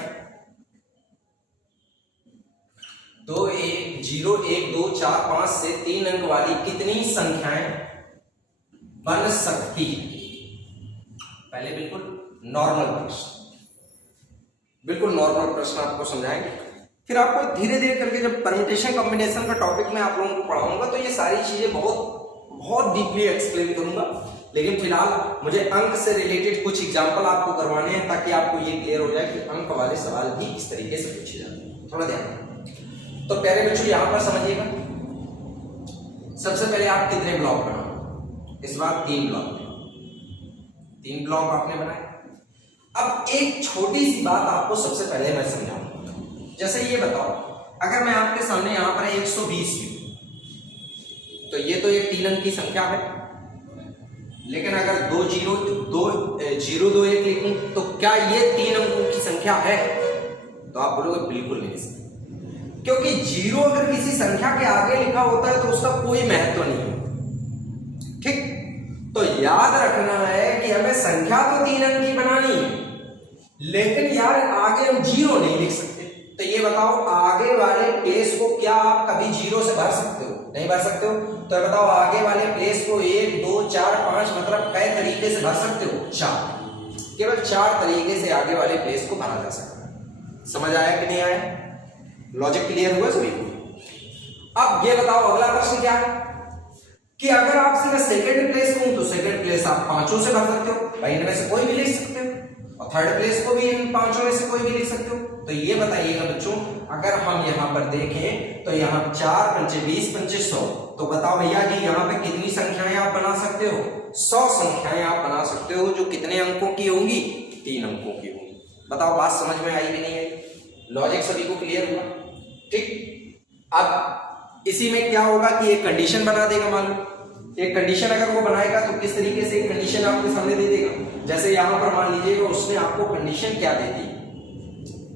0, 1, 2, 4, 5 से 3 अंक वाली कितनी संख्याएं बन सकती है। पहले बिल्कुल नॉर्मल प्रश्न आपको समझाएंगे, फिर आपको धीरे धीरे करके जब परम्यूटेशन कॉम्बिनेशन का टॉपिक मैं आप लोगों को पढ़ाऊंगा तो ये सारी चीजें बहुत डीपली एक्सप्लेन करूंगा। लेकिन फिलहाल मुझे अंक से रिलेटेड कुछ एग्जांपल आपको करवाने हैं ताकि आपको ये क्लियर हो जाए कि अंक वाले सवाल भी किस तरीके से पूछे जाते हैं। थोड़ा ध्यान। तो प्यारे बच्चों यहां पर समझिएगा, सबसे पहले आप कितने ब्लॉक बनाओ, इस बार 3 ब्लॉक आपने बनाए। अब एक छोटी सी बात आपको सबसे पहले मैं समझाऊंगा। जैसे ये बताओ, अगर मैं आपके सामने यहां पर 120 तो ये तो एक 3 अंक की संख्या है, लेकिन अगर 2 0 2 1 लिखूं तो क्या ये 3 अंकों की संख्या है? तो आप बोलोगे बिल्कुल नहीं सकते, क्योंकि 0 अगर किसी संख्या के आगे लिखा होता है तो उसका कोई महत्व नहीं है। ठीक, तो याद रखना है कि हमें संख्या तो 3 अंक की बनानी है, लेकिन यार आगे हम 0 नहीं लिख सकते। तो ये बताओ आगे वाले प्लेस को क्या आप कभी 0 से भर सकते हो? नहीं भर सकते हो। तो बताओ आगे वाले प्लेस को 1 2 4 5 मतलब कई तरीके से भर सकते हो? 4। केवल 4 तरीके से आगे वाले प्लेस को भरा जा सकता है। समझ आया कि नहीं आया? लॉजिक क्लियर हुआ सभी को? अब ये बताओ अगला प्रश्न क्या है कि अगर आपसे मैं सेकंड प्लेस कहूं तो सेकंड प्लेस आप 5 से भर सकते हो, भाई इनमें से कोई भी लिख सकते हो, और थर्ड प्लेस को भी इन 5 में से कोई भी लिख सकते हो। तो ये बताइएगा बच्चों, अगर हम यहां पर देखें तो यहां 4 पंचे 20 पंचे 100, तो बताओ भैया जी यहां पे कितनी संख्याएं आप बना सकते हो? 100 संख्याएं आप बना सकते हो, जो कितने अंकों की होंगी? 3 अंकों की होंगी। बताओ बात समझ में आई कि नहीं आई? लॉजिक सभी को क्लियर हुआ? ठीक। अब इसी में क्या होगा कि एक कंडीशन बना देगा। मान लो एक कंडीशन अगर वो बनाएगा तो किस तरीके से एक कंडीशन आपके सामने दे देगा। जैसे यहां पर मान लीजिएगा उसने आपको कंडीशन क्या दे दी,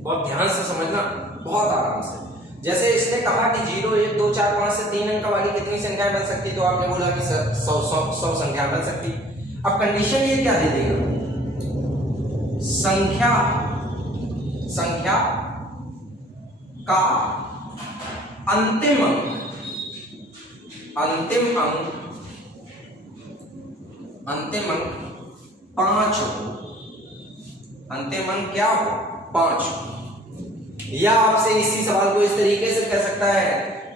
बहुत ध्यान से समझना, बहुत आराम से। जैसे इसने कहा कि 0 1 2 4 5 से 3 अंक वाली कितनी संख्याएं बन सकती, तो आपने बोला कि 100 संख्या बन सकती। अब कंडीशन ये क्या दे देगा, संख्या का अंतिम अंक पांच हो, अंतिम अंक क्या हो, 5। या आपसे इसी सवाल को इस तरीके से कह सकता है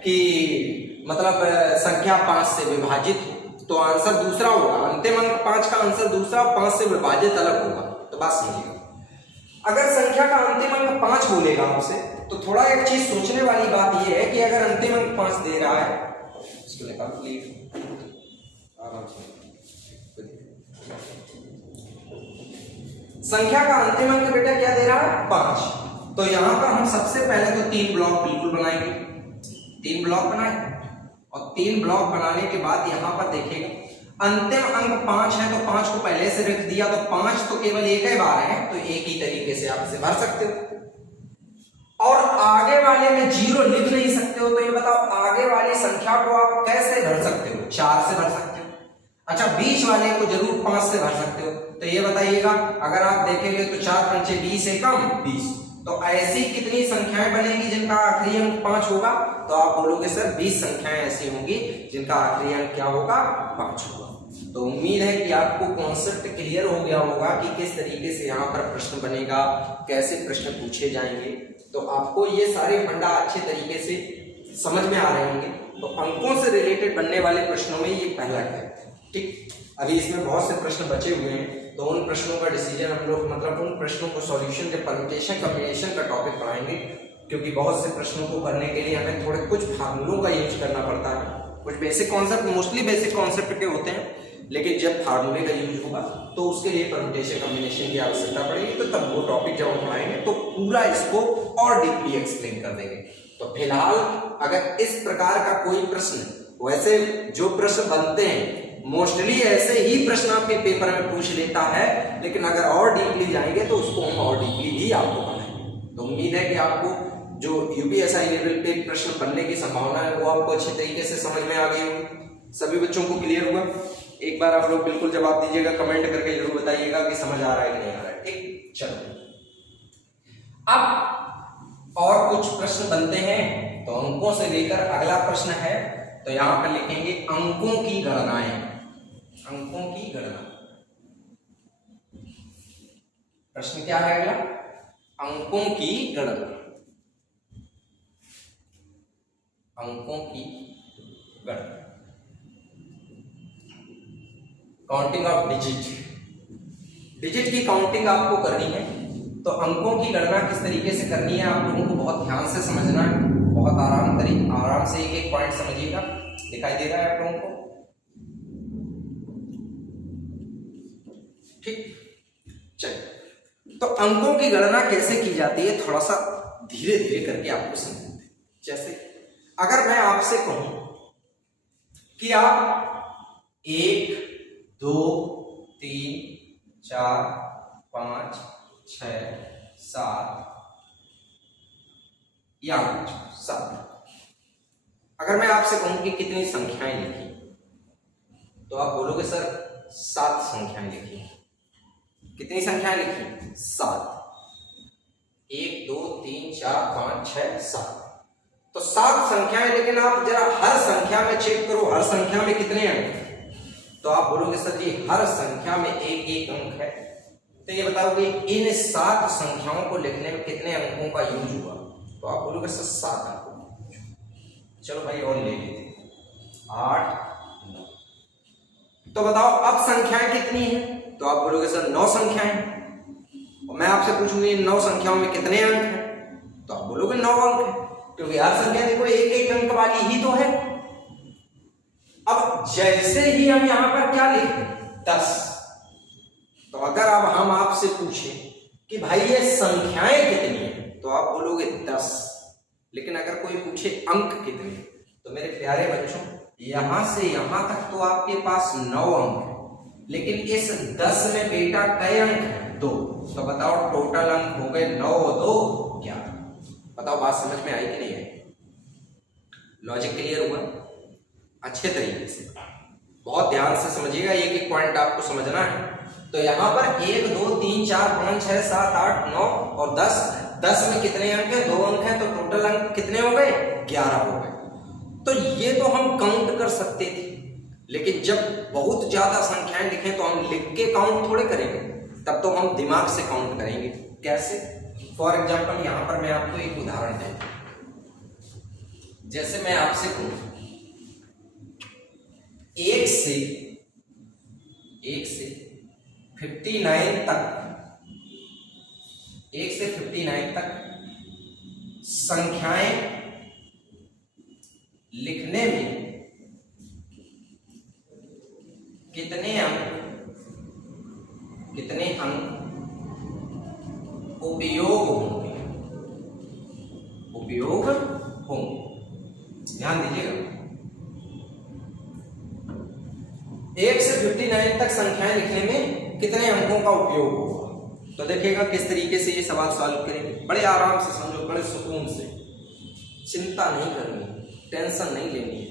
कि मतलब संख्या 5 से विभाजित हो, तो आंसर दूसरा होगा, अंतिम अंक 5 का आंसर दूसरा, 5 से विभाजित अलग होगा। तो बात समझिएगा, अगर संख्या का अंतिम अंक 5 बोलेगा आपसे, तो थोड़ा एक चीज सोचने वाली बात यह है कि अगर अंतिम अंक 5 दे रहा है, इसको निकालो प्लीज, संख्या का अंतिम अंक बेटा क्या दे रहा है, 5। तो यहां पर हम सबसे पहले तो 3 ब्लॉक बिल्कुल बनाएंगे, 3 ब्लॉक बनाए, और 3 ब्लॉक बनाने के बाद यहां पर देखिएगा अंतिम अंक 5 है, तो 5 को पहले से रख दिया, तो 5 तो केवल एक ही बार है, तो एक ही तरीके से आप इसे भर सकते हो। और आगे वाले में 0 लिख नहीं सकते हो, तो ये बताओ आगे वाली संख्या को आप कैसे भर सकते हो, 4 से भर सकते हो। अच्छा, बीच वाले को जरूर 5 से भर सकते हो, तो ये बताइएगा, अगर आप देखेंगे तो 4 पंचे 20 एकम 20, तो ऐसी कितनी संख्याएं बनेगी जिनका आखिरी अंक 5 होगा, तो आप बोलोगे सर 20 संख्याएं ऐसी होंगी जिनका आखिरी अंक क्या होगा, 5 होगा। तो उम्मीद है कि आपको कॉन्सेप्ट क्लियर हो गया होगा कि किस तरीके से यहाँ पर प्रश्न बनेगा, कैसे प्रश्न पूछे जाएंगे। तो आपको ये सारे फंडा अच्छे तरीके से समझ में आ रहे होंगे। तो अंकों से रिलेटेड बनने वाले प्रश्नों में ये पहला है, ठीक। अभी इसमें बहुत से प्रश्न बचे हुए हैं, तो उन प्रश्नों का डिसीजन हम लोग मतलब उन प्रश्नों को सॉल्यूशन के परम्यूटेशन कॉम्बिनेशन का टॉपिक पढ़ाएंगे, क्योंकि बहुत से प्रश्नों को करने के लिए हमें थोड़े कुछ फार्मूलों का यूज करना पड़ता है। कुछ basic concept, mostly basic concept के होते हैं, लेकिन जब फार्मूले का यूज होगा तो उसके लिए परम्यूटेशन कॉम्बिनेशन की आवश्यकता पड़ेगी, तो तब वो टॉपिक जब हम पढ़ाएंगे तो पूरा इसको और डीपली एक्सप्लेन कर देंगे। तो फिलहाल अगर इस प्रकार का कोई प्रश्न, वैसे जो प्रश्न बनते हैं मोस्टली ऐसे ही प्रश्न आपके पेपर में पूछ लेता है, लेकिन अगर और डीपली जाएंगे तो उसको हम और डीपली ही आपको बनाएंगे। तो उम्मीद है कि आपको जो यूपीएसआई लेवल पे प्रश्न बनने की संभावना है वो आपको अच्छे तरीके से समझ में आ गई होगी। सभी बच्चों को क्लियर हुआ? एक बार आप लोग बिल्कुल जवाब दीजिएगा, कमेंट करके जरूर बताइएगा कि समझ आ रहा है कि नहीं आ रहा है, ठीक। चलो अब और कुछ प्रश्न बनते हैं, तो अंकों से लेकर अगला प्रश्न है, तो यहां पर लिखेंगे अंकों की गणनाएं, अंकों की गणना। प्रश्न क्या है अगला, अंकों की गणना, अंकों की गणना, काउंटिंग ऑफ डिजिट, डिजिट की काउंटिंग आपको करनी है। तो अंकों की गणना किस तरीके से करनी है आप लोगों को बहुत ध्यान से समझना है, बहुत आराम से एक एक पॉइंट समझिएगा। दिखाई दे रहा है आप लोगों को, ठीक। चलिए, तो अंकों की गणना कैसे की जाती है थोड़ा सा धीरे धीरे करके आपको समझते हैं। जैसे अगर मैं आपसे कहूं कि आप 1 2 3 4 5 6 7 या 7, अगर मैं आपसे कहूं कि कितनी संख्याएं लिखी, तो आप बोलोगे सर 7 संख्याएं लिखी। कितनी संख्याएं लिखी? 7। 1 2 3 4 5 6 7, तो 7 संख्याएं। लेकिन आप जरा हर संख्या में चेक करो, हर संख्या में कितने अंक, तो आप बोलोगे सर जी हर संख्या में एक एक अंक है। तो ये बताओगे इन 7 संख्याओं को लिखने में कितने अंकों का यूज हुआ, तो आप बोलोगे सर 7 अंकों। चलो भाई और ले लेते, 8 9, तो बताओ अब संख्याएं कितनी हैं, तो आप बोलोगे सर 9 संख्याएं। और मैं आपसे पूछूंगी इन 9 संख्याओं में कितने अंक हैं, तो आप बोलोगे 9 अंक है, क्योंकि हर संख्या देखो एक एक अंक वाली ही तो है। अब जैसे ही हम यहां पर क्या लिखते हैं 10, तो अगर अब हम आपसे पूछें कि भाई ये संख्याएं कितनी हैं, तो आप बोलोगे 10। लेकिन अगर कोई पूछे अंक कितने, तो मेरे प्यारे बच्चों यहां से यहां तक तो आपके पास 9 अंक है, लेकिन इस 10 में बेटा कई अंक है? 2। तो बताओ टोटल अंक हो गए 9 2 11। बताओ बात समझ में आई कि नहीं आई? लॉजिक क्लियर हुआ अच्छे तरीके से? बहुत ध्यान से समझिएगा, एक एक पॉइंट आपको समझना है। तो यहाँ पर 1 2 3 4 5 6 7 8 9 और 10, 10 में कितने अंक है? 2 अंक है, तो टोटल अंक कितने हो गए? 11 हो गए। तो ये तो हम काउंट कर सकते थे, लेकिन जब बहुत ज्यादा संख्याएं लिखें तो हम लिख के काउंट थोड़े करेंगे, तब तो हम दिमाग से काउंट करेंगे। कैसे? फॉर एग्जाम्पल यहाँ पर मैं आपको एक उदाहरण देता हूं। जैसे मैं आपसे कहूं 1 से 59 तक, 1 से 59 तक संख्याएं लिखने में कितने अंक उपयोग होंगे? ध्यान दीजिएगा। 1 से 59 तक संख्याएं लिखने में कितने अंकों का उपयोग होगा? तो देखिएगा किस तरीके से ये सवाल सॉल्व करेंगे। बड़े आराम से समझो, बड़े सुकून से, चिंता नहीं करनी, टेंशन नहीं लेनी है।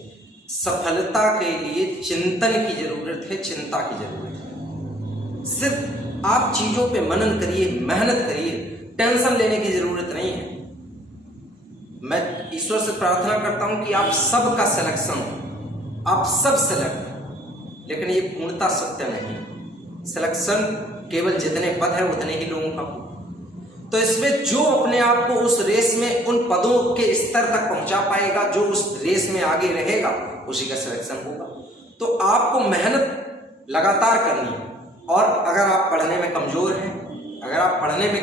सफलता के लिए चिंतन की जरूरत है, चिंता की जरूरत है। सिर्फ आप चीजों पे मनन करिए, मेहनत करिए, टेंशन लेने की जरूरत नहीं है। मैं ईश्वर से प्रार्थना करता हूं कि आप सबका सिलेक्शन हो, आप सब सेलेक्ट हो, लेकिन ये पूर्णता सत्य नहीं। सिलेक्शन केवल जितने पद है उतने ही लोगों का हो। तो इसमें जो अपने आप को उस रेस में उन पदों के स्तर तक पहुंचा पाएगा, जो उस रेस में आगे रहेगा, उसी का सिलेक्शन होगा। तो आपको मेहनत लगातार करनी है। और अगर आप पढ़ने में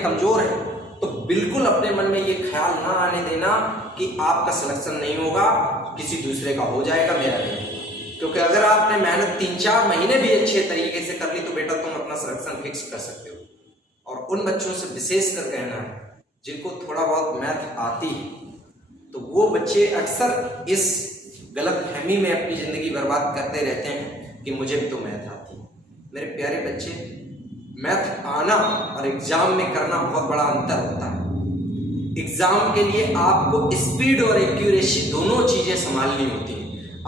कमजोर हैं, तो बिल्कुल अपने मन में ये ख्याल ना आने देना कि आपका सिलेक्शन नहीं होगा, किसी दूसरे का हो जाएगा, मेरा नहीं। क्योंकि अगर आपने मेहनत 3-4 महीने भी अच्छे तरीके से कर ली, तो बेटा तुम अपना सिलेक्शन फिक्स कर सकते हो। और उन बच्चों से विशेष कर कहना है जिनको थोड़ा बहुत मैथ आती है, तो वो बच्चे अक्सर इस गलत फहमी में अपनी जिंदगी बर्बाद करते रहते हैं कि मुझे भी तो मैथ आती है। मेरे प्यारे बच्चे, मैथ आना और एग्जाम में करना बहुत बड़ा अंतर होता है। एग्जाम के लिए आपको स्पीड और एक्यूरेसी दोनों चीजें संभालनी होती है।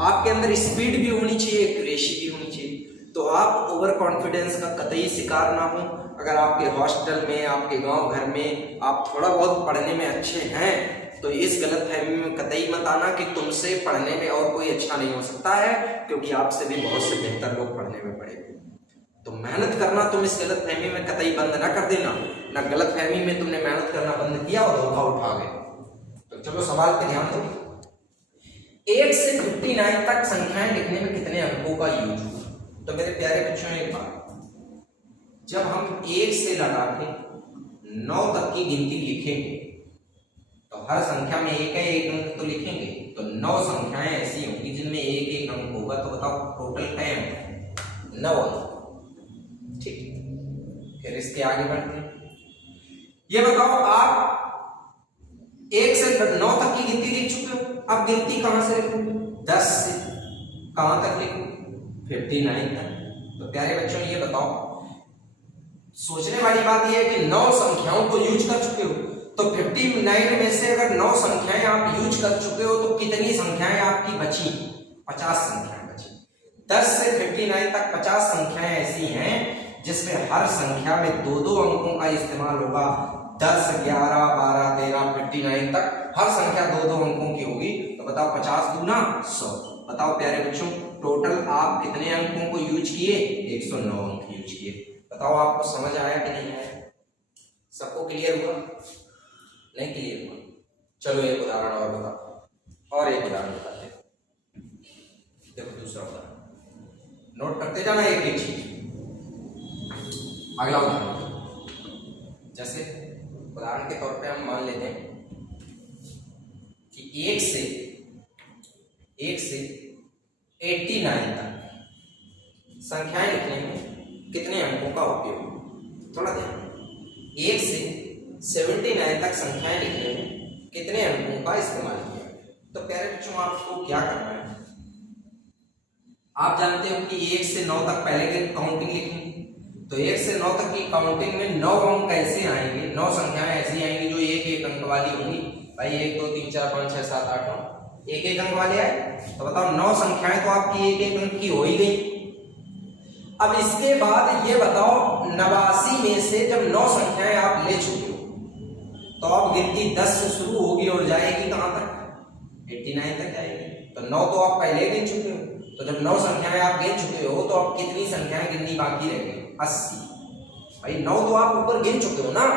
आपके अंदर स्पीड भी होनी चाहिए, एक्यूरेसी भी होनी चाहिए। तो आप ओवर कॉन्फिडेंस का कतई शिकार ना हो। अगर आपके हॉस्टल में, आपके गांव घर में आप थोड़ा बहुत पढ़ने में अच्छे हैं, तो इस गलतफहमी में कतई मत आना कि तुमसे पढ़ने में और कोई अच्छा नहीं हो सकता है, क्योंकि आपसे भी बहुत से बेहतर लोग पढ़ने में पड़े। तो मेहनत करना तुम इस गलतफहमी में कतई बंद ना कर देना। ना गलतफहमी में तुमने मेहनत करना बंद किया और धोखा उठा गए। तो चलो सवाल पे ध्यान दो। 1 से 59 तक संख्याएं लिखने में कितने अंकों का यूज हुआ? तो मेरे प्यारे बच्चों, एक बात, जब हम 1 से लगा के 9 तक की गिनती लिखेंगे, तो हर संख्या में एक अंक तो लिखेंगे। तो 9 संख्याएं ऐसी होंगी जिनमें एक अंक होगा। तो बताओ टोटल क्या है? 9 अंक। ठीक, फिर इसके आगे बढ़ते हैं। ये बताओ, आप 1 से 9 तक की गिनती लिख चुके हो। अब गिनती कहां से लिखोगे? 10 से कहां तक लिखोगे? 59 तक। तो प्यारे बच्चों, ये बताओ, सोचने वाली बात यह है कि 9 संख्याओं को यूज कर चुके हो। तो 59 में से अगर 9 संख्याएं आप यूज कर चुके हो, तो कितनी संख्याएं आपकी बची? 50 संख्याएं बची। 10 से 59 तक 50 संख्याएं ऐसी हैं जिसमें हर संख्या में 2-2 अंकों का इस्तेमाल होगा। 10, 11, 12, 13, 59 तक हर संख्या 2-2 अंकों की होगी। तो बताओ 50 दूना 100। बताओ प्यारे बच्चों, टोटल आप कितने अंकों को यूज किए? 109 अंक यूज किए। बताओ आपको समझ आया कि नहीं आया? सबको क्लियर हुआ? नहीं क्लियर हुआ? चलो एक उदाहरण और बताओ, और एक उदाहरण बताते हैं। देखो दूसरा उदाहरण, नोट करते जाना एक एक चीज। अगला उदाहरण, जैसे उदाहरण के तौर पे हम मान लेते हैं कि 1 से 89 तक संख्याएं लिखने में कितने अंकों का उपयोग? थोड़ा ध्यान। 1 से 79 तक संख्याएं लिखने में कितने अंकों का इस्तेमाल किया? तो प्यारे बच्चों, आपको क्या करना है? आप जानते हो कि 1 से 9 तक पहले की काउंटिंग लिखेंगे। तो 1 से 9 तक की काउंटिंग में 9 अंक ऐसे आएंगे, 9 संख्याएं ऐसी आएंगी जो एक अंक वाली होंगी। भाई 1 2 3 4 5 6 7 8 9 एक अंक वाले आए। तो बताओ 9 संख्याएं तो आपकी एक एक अंक की हो ही गई। अब इसके बाद ये बताओ 89 में से जब 9 संख्याएं आप ले चुके हो तो अब गिनती 10 से शुरू होगी और जाएगी कहां तक? 89 तक जाएगी। तो 9 तो आप पहले गिन चुके हो, तो जब 9 संख्याएं आप गिन चुके हो तो अब कितनी संख्याएं गिननी बाकी रह गई? 80। भाई 9 तो आप ऊपर गिन चुके हो ना,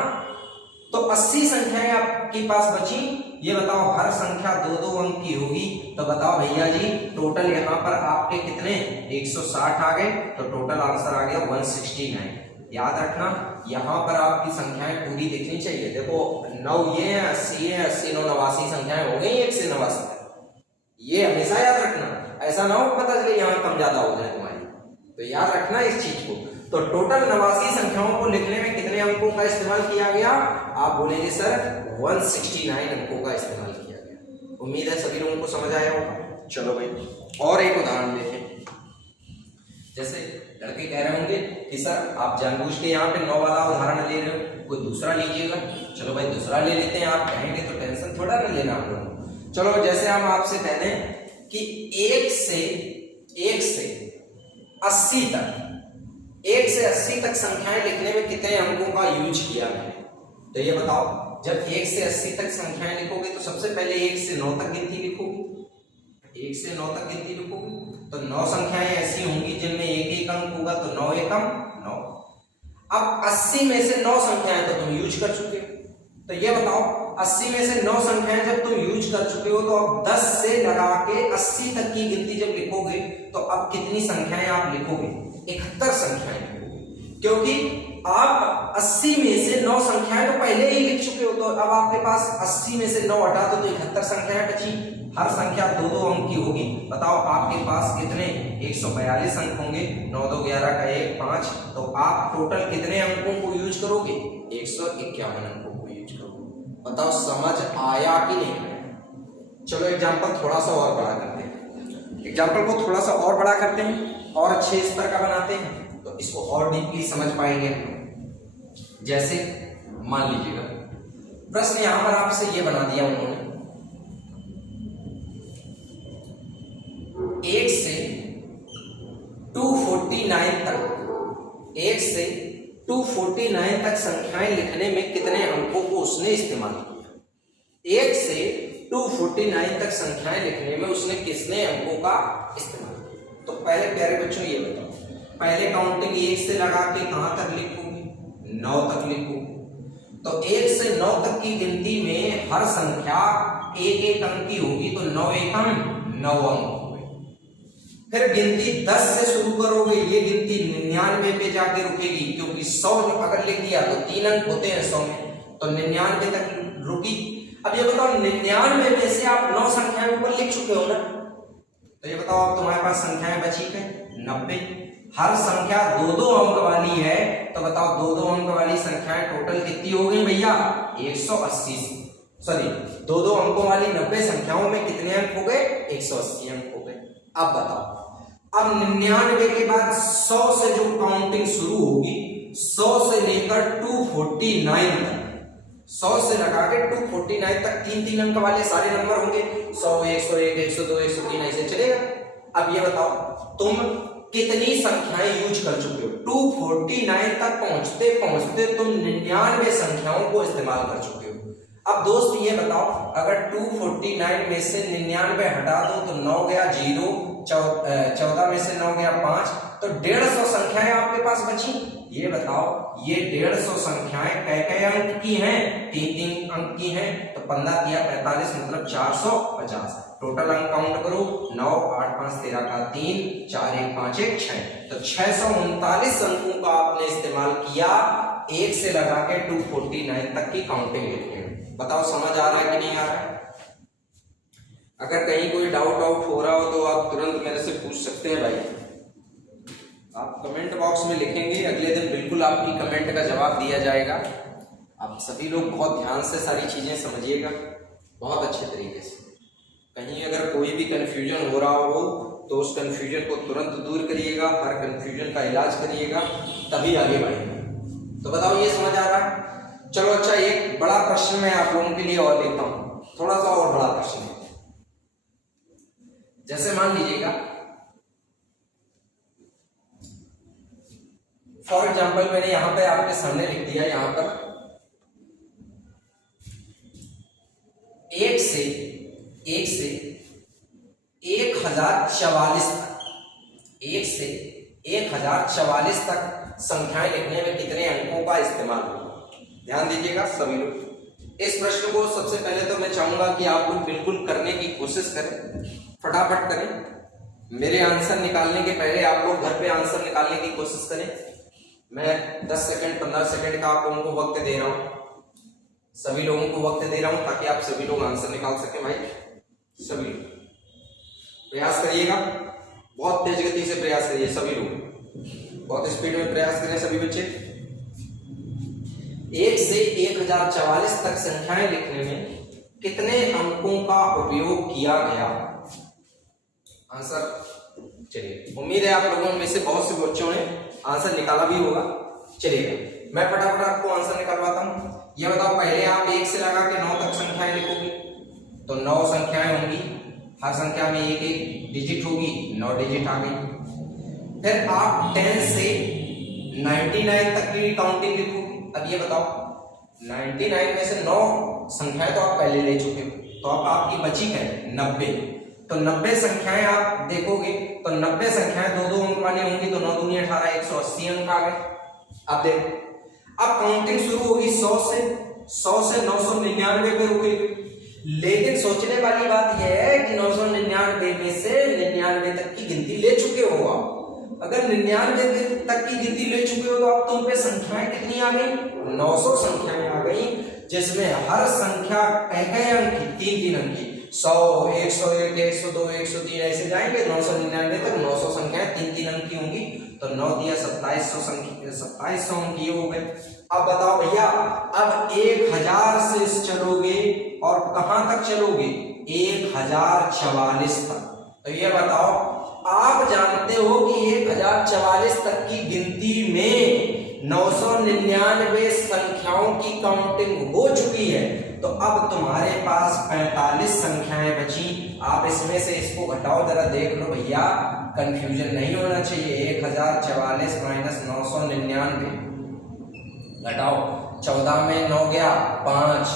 तो 80 संख्याएं आपके पास बची। ये बताओ हर संख्या 2-2 अंक की होगी, तो बताओ भैया जी टोटल यहाँ पर आपके कितने? 160 आ गए, तो टोटल आंसर आ गया 169। याद रखना यहाँ पर आपकी संख्याएं पूरी दिखनी चाहिए। देखो 9 ये है, 80 है, 80 9 89 संख्याएं हो गई 1 से 89 तक। ये हमेशा याद रखना, ऐसा ना हो पता चले यहाँ कम ज्यादा हो जाए तुम्हारी, तो याद रखना इस चीज को। तो टोटल 89 संख्याओं को लिखने में कितने अंकों का इस्तेमाल किया गया? आप बोलेंगे सर 169 अंकों का इस्तेमाल किया गया। उम्मीद है सभी लोगों को समझ आया होगा। चलो भाई और एक उदाहरण देखें। जैसे लड़के कह रहे होंगे कि सर आप जानबूझ के यहाँ पे 9 वाला उदाहरण ले रहे हो, कोई दूसरा लीजिएगा। चलो भाई दूसरा ले लेते हैं, आप कहेंगे तो टेंशन थोड़ा ना लेना हम लोग। चलो जैसे हम आपसे कह दें कि 1 से 80 तक, 1 से 80 तक संख्याएं लिखने में कितने अंकों का यूज किया मैंने? तो ये बताओ जब 1 से 80 तक संख्याएं लिखोगे तो सबसे पहले 1 से 9 तक गिनती लिखोगे। 1 से 9 तक गिनती लिखोगे तो 9 संख्याएं ऐसी होंगी जिनमें एक एक अंक होगा, तो 9 एकम 9। अब 80 में से 9 संख्याएं तो तुम यूज कर चुके हो, तो ये बताओ 80 में से 9 संख्याएं जब तुम यूज कर चुके हो तो अब 10 से लगा के 80 तक की गिनती जब लिखोगे तो अब कितनी संख्याएं आप लिखोगे? 71 संख्याएं लिखोगे, क्योंकि आप 80 में से 9 संख्याएं तो पहले ही लिख चुके हो। तो अब आपके पास 80 में से 9 हटा दो तो 71 संख्याएं बची। हर संख्या 2-2 अंक की होगी। बताओ आपके पास कितने? 142 अंक होंगे। 9 2 11 का 1 5, तो आप टोटल कितने अंकों को यूज करोगे? 151 अंकों को यूज करोगे। बताओ समझ आया कि नहीं आया? चलो एग्जाम्पल थोड़ा सा और बड़ा करते हैं। एग्जाम्पल को थोड़ा सा और बड़ा करते हैं और अच्छे स्तर का बनाते हैं, तो इसको और डीपली समझ पाएंगे हम। जैसे मान लीजिएगा प्रश्न यहां पर आपसे ये बना दिया उन्होंने, 1 से 249 तक, 1 से 249 तक संख्याएं लिखने में कितने अंकों को उसने इस्तेमाल किया? 1 से 249 तक संख्याएं लिखने में उसने कितने अंकों का इस्तेमाल किया? तो पहले प्यारे बच्चों ये बताओ, पहले काउंटिंग 1 से लगा के कहां तक लिखोगे? 9 तक लिखोगे। तो 1 से 9 तक की गिनती में हर संख्या एक एक अंक की होगी, तो 9 एकम 9 अंक। फिर गिनती 10 से शुरू करोगे, ये गिनती 99 पे जाके रुकेगी, क्योंकि 100 अगर लिख दिया तो 3 अंक होते हैं 100 में, तो 99 तक रुकी। अब ये बताओ 99 में से आप 9 संख्याएं ऊपर लिख चुके हो ना, तो ये बताओ अब तुम्हारे पास संख्याएं बची है 90। हर संख्या 2-2 अंक वाली है, तो बताओ 2-2 अंक वाली संख्याएं टोटल कितनी हो गई भैया? 180। सॉरी 2-2 अंकों वाली 90 संख्याओं में कितने अंक हो गए? 180 अंक हो गए। अब बताओ, अब 99 के बाद 100 से जो काउंटिंग शुरू होगी, 100 से लेकर 249 तक, 100 से लगा के 249 तक 3-3 अंक वाले सारे नंबर होंगे। 100 101 102 103 ऐसे चलेगा। अब ये बताओ तुम कितनी संख्याएं यूज कर चुके हो? 249 तक पहुंचते पहुंचते तुम 99 संख्याओं को इस्तेमाल कर चुके हो। अब दोस्त ये बताओ, अगर 249 में से 99 हटा दो तो 9 गया 0, 14 में से 9 गया 5, तो 150 संख्याएं आपके पास बची। ये बताओ ये 150 संख्याएं कै अंक की हैं? 3-3 अंक की हैं, तो 15 किया 45 मतलब 450। टोटल अंक काउंट करो, 9 8 5 13 का 3, 4 1 5 1 6, तो 639 अंकों का आपने इस्तेमाल किया 1 से लगा के 249 तक की काउंटिंग लिखने में। बताओ समझ आ रहा है कि नहीं आ रहा है? अगर कहीं कोई डाउट हो रहा हो तो आप तुरंत मेरे से पूछ सकते हैं भाई। आप कमेंट बॉक्स में लिखेंगे, अगले दिन बिल्कुल आपकी कमेंट का जवाब दिया जाएगा। आप सभी लोग बहुत ध्यान से सारी चीजें समझिएगा, बहुत अच्छे तरीके से। कहीं अगर कोई भी कंफ्यूजन हो रहा हो तो उस कंफ्यूजन को तुरंत दूर करिएगा, हर कंफ्यूजन का इलाज करिएगा, तभी आगे बढ़ेंगे। तो बताओ ये समझ आ रहा है? चलो अच्छा, एक बड़ा प्रश्न मैं आप लोगों के लिए और लेता हूं, थोड़ा सा और बड़ा प्रश्न है। जैसे मान लीजिएगा फॉर एग्जाम्पल मैंने यहां पे आपके सामने लिख दिया, यहां पर 1 से 1044 तक, 1 से 1044 तक संख्याएं लिखने में कितने अंकों का इस्तेमाल होगा? ध्यान दीजिएगा सभी लोग। इस प्रश्न को सबसे पहले तो मैं चाहूंगा कि आप लोग बिल्कुल करने की कोशिश करें, फटाफट करें। मेरे आंसर निकालने के पहले आप लोग घर पे आंसर निकालने की कोशिश करें। मैं 10 सेकंड 15 सेकंड का आप लोगों को वक्त दे रहा हूं, सभी लोगों को वक्त दे रहा हूं ताकि आप सभी लोग आंसर निकाल सकें। भाई सभी लोग प्रयास करिएगा, बहुत तेज गति से प्रयास करिए, सभी लोग बहुत स्पीड में प्रयास करें सभी बच्चे। 1 से 1044 तक संख्याएं लिखने में कितने अंकों का उपयोग किया गया? आंसर चलिए, उम्मीद है आप लोगों में से बहुत से बच्चों ने आंसर निकाला भी होगा। चलिए मैं फटाफट आपको आंसर निकालवाता हूं। ये बताओ, पहले आप 1 से लगा के 9 तक संख्याएं लिखोगे तो 9 संख्याएं होंगी, हर संख्या में एक एक डिजिट होगी, 9 डिजिट आ गई। फिर आप 10 से 99 तक की काउंटिंग लिखोगे। अब ये बताओ, 99 में से 9 संख्याएं तो आप पहले ले चुके हो, तो अब आपकी बची है 90। तो 90 संख्याएं आप देखोगे तो 90 संख्याएं 2-2 अंक वाली होंगी, तो 9 दूनी 18, 180 अंक आ गए। अब देखो, अब काउंटिंग शुरू होगी 100 से 999 पे रुकेगी। लेकिन सोचने वाली बात यह है कि 999 में से 99 तक की गिनती ले चुके हो आप। अगर 99 तक की गिनती ले चुके हो तो अब तुम पे संख्याएं कितनी आ गई? 900 संख्याएं आ गई, जिसमें हर संख्या कई अंक की, 3 अंक की, 100, 101, 102, 103 ऐसे जाएंगे 999 तक। 900 संख्याएं 3 अंक की होंगी, तो 9 दिया 2700 अंक ये हो गए। अब बताओ भैया, अब 1000 से चलोगे और कहां तक चलोगे? 1044 तक। तो ये बताओ, आप जानते हो कि 1044 तक की गिनती में 999 संख्याओं की काउंटिंग हो चुकी है। तो अब तुम्हारे पास 45 संख्याएं बची। आप इसमें से इसको घटाओ, जरा देख लो भैया, कंफ्यूजन नहीं होना चाहिए। 1044 माइनस 999 घटाओ, 14 में 9 गया 5,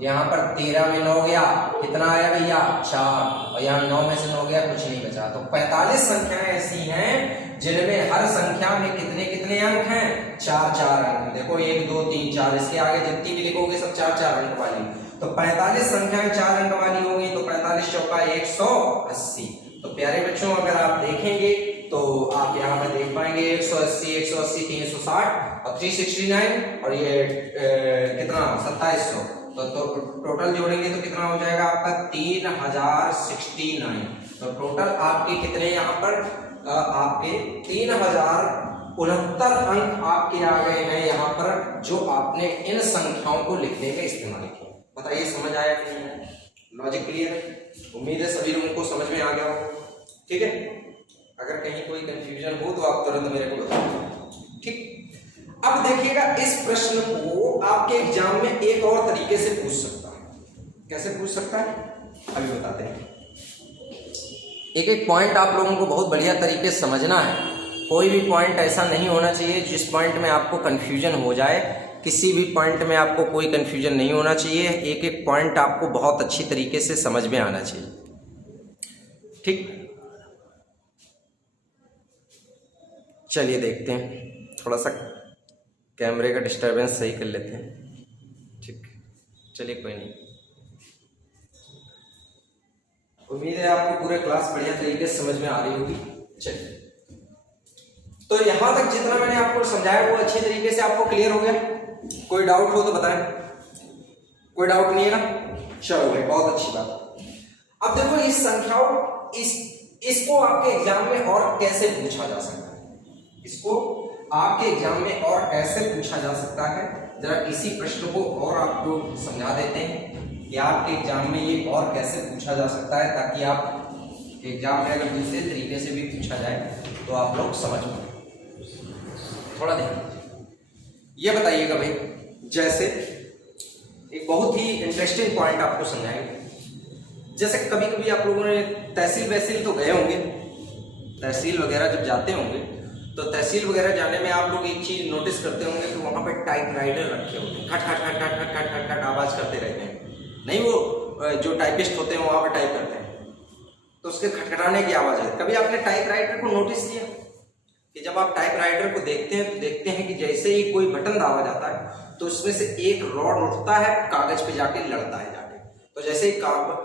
यहाँ पर 13 में 9 गया, कितना आया भैया? 4, और यहाँ 9 में से 9 गया, कुछ नहीं बचा। तो 45 संख्याएं ऐसी हैं जिनमें हर संख्या में कितने कितने अंक हैं? 4-4 अंक। देखो 1, 2, 3, 4, इसके आगे जितनी भी लिखोगे सब 4-4 अंक वाली। तो 45 संख्याएं 4 अंक वाली होंगी, तो 45 चौका 180। तो प्यारे बच्चों, अगर आप देखेंगे तो आप यहाँ पे देख पाएंगे 180, 180, 360 और 369 और ये कितना 2700। तो टोटल जोड़ेंगे तो कितना हो जाएगा आपका? 3069। तो टोटल आपके कितने यहाँ पर आपके 3069 अंक आपके आ गए हैं यहाँ पर, जो आपने इन संख्याओं को लिखने में इस्तेमाल किया। बताइए समझ आया कि नहीं? लॉजिक क्लियर है? उम्मीद है सभी लोगों को समझ में आ गया हो। ठीक है, अगर कहीं कोई कंफ्यूजन हो तो आप तुरंत मेरे को बताओ। ठीक, अब देखिएगा, इस प्रश्न को आपके एग्जाम में एक और तरीके से पूछ सकता है। कैसे पूछ सकता है अभी बताते हैं। एक एक पॉइंट आप लोगों को बहुत बढ़िया तरीके से समझना है। कोई भी पॉइंट ऐसा नहीं होना चाहिए जिस पॉइंट में आपको कंफ्यूजन हो जाए। किसी भी पॉइंट में आपको कोई कंफ्यूजन नहीं होना चाहिए। एक एक पॉइंट आपको बहुत अच्छी तरीके से समझ में आना चाहिए। ठीक, चलिए देखते हैं, थोड़ा सा कैमरे का डिस्टरबेंस सही कर लेते हैं। ठीक, चलिए कोई नहीं। उम्मीद है आपको पूरे क्लास बढ़िया तरीके से समझ में आ रही होगी। चलिए, तो यहां तक जितना मैंने आपको समझाया वो अच्छे तरीके से आपको क्लियर हो गया। कोई डाउट हो तो बताएं। कोई डाउट नहीं है ना? चलो भाई, बहुत अच्छी बात। अब देखो, इस संख्याओं इसको आपके एग्जाम में और कैसे पूछा जा सकता है? इसको आपके एग्जाम में और कैसे पूछा जा सकता है, जरा इसी प्रश्न को और आपको समझा देते हैं कि आपके एग्जाम में ये और कैसे पूछा जा सकता है, ताकि आप एग्जाम में अगर दूसरे तरीके से भी पूछा जाए तो आप लोग समझ पाए। थोड़ा ध्यान ये बताइएगा भाई, जैसे एक बहुत ही इंटरेस्टिंग पॉइंट आपको समझाएंगे। जैसे कभी कभी आप लोगों ने तहसील वहसील तो गए होंगे, तहसील वगैरह जब जाते होंगे तो तहसील वगैरह जाने में आप लोग एक चीज नोटिस करते होंगे कि वहां पे टाइपराइटर रखे होते हैं, खट खट खट खट खट खट खट खट आवाज करते रहते हैं। नहीं, वो जो टाइपिस्ट होते हैं वहां पे टाइप करते हैं तो उसके खटखटाने की आवाज है। कभी आपने टाइपराइटर को नोटिस किया कि जब आप टाइपराइटर को देखते हैं तो देखते हैं कि जैसे ही कोई बटन दबाया जाता है तो उसमें से एक रॉड उठता है, कागज पे जाके लड़ता है जाके। तो जैसे ही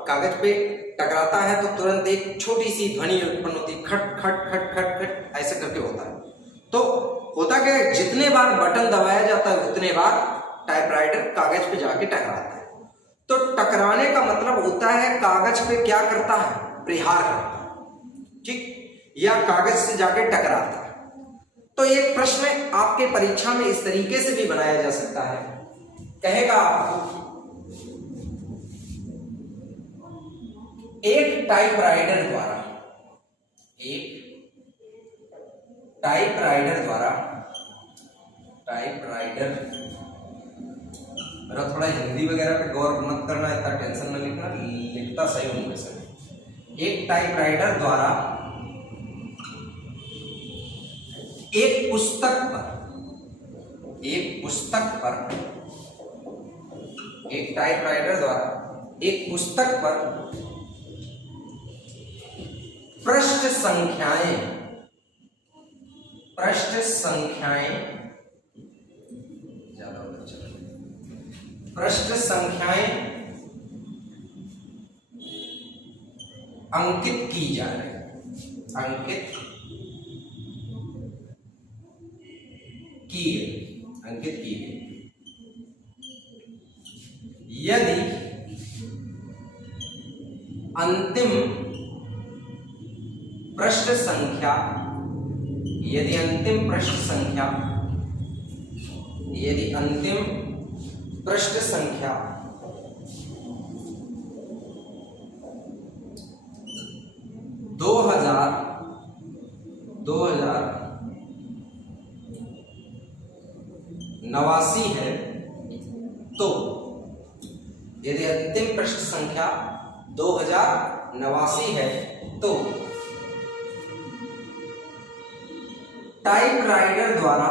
कागज पे टकराता है तो तुरंत एक छोटी सी ध्वनि उत्पन्न होती है, खट खट खट खट खट ऐसे करके होता है। तो होता क्या है, जितने बार बटन दबाया जाता है उतने बार टाइपराइटर कागज पे जाके टकराता है। तो टकराने का मतलब होता है कागज पे क्या करता है, प्रहार करता है, ठीक, या कागज से जाके टकराता है। तो एक प्रश्न आपके परीक्षा में इस तरीके से भी बनाया जा सकता है, कहेगा आपको एक टाइपराइटर द्वारा मेरा थोड़ा हिंदी वगैरह पे गौर मत करना, इतना टेंशन न लिखना, लिखता सही हूं वैसे। एक टाइपराइटर द्वारा एक पुस्तक पर एक टाइपराइटर द्वारा एक पुस्तक पर पृष्ठ संख्याएं अंकित की जा रही, अंकित की गई। यदि अंतिम पृष्ठ संख्या 2089 है तो यदि अंतिम पृष्ठ संख्या 2089 है तो टाइपराइटर द्वारा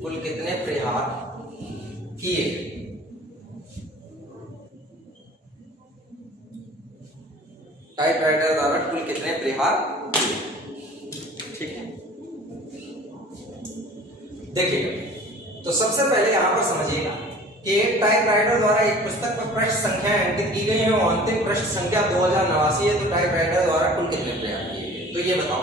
कुल कितने प्रहार किए। टाइपराइटर द्वारा कुल कितने प्रहार किए, ठीक है। देखिएगा, तो सबसे पहले यहां पर समझिएगा कि एक टाइपराइटर द्वारा एक पुस्तक पर पृष्ठ संख्याएं अंकित की गई है और अंतिम पृष्ठ संख्या 2089 है, तो टाइपराइटर द्वारा कुल कितने प्रहार किए गए। तो ये बताओ,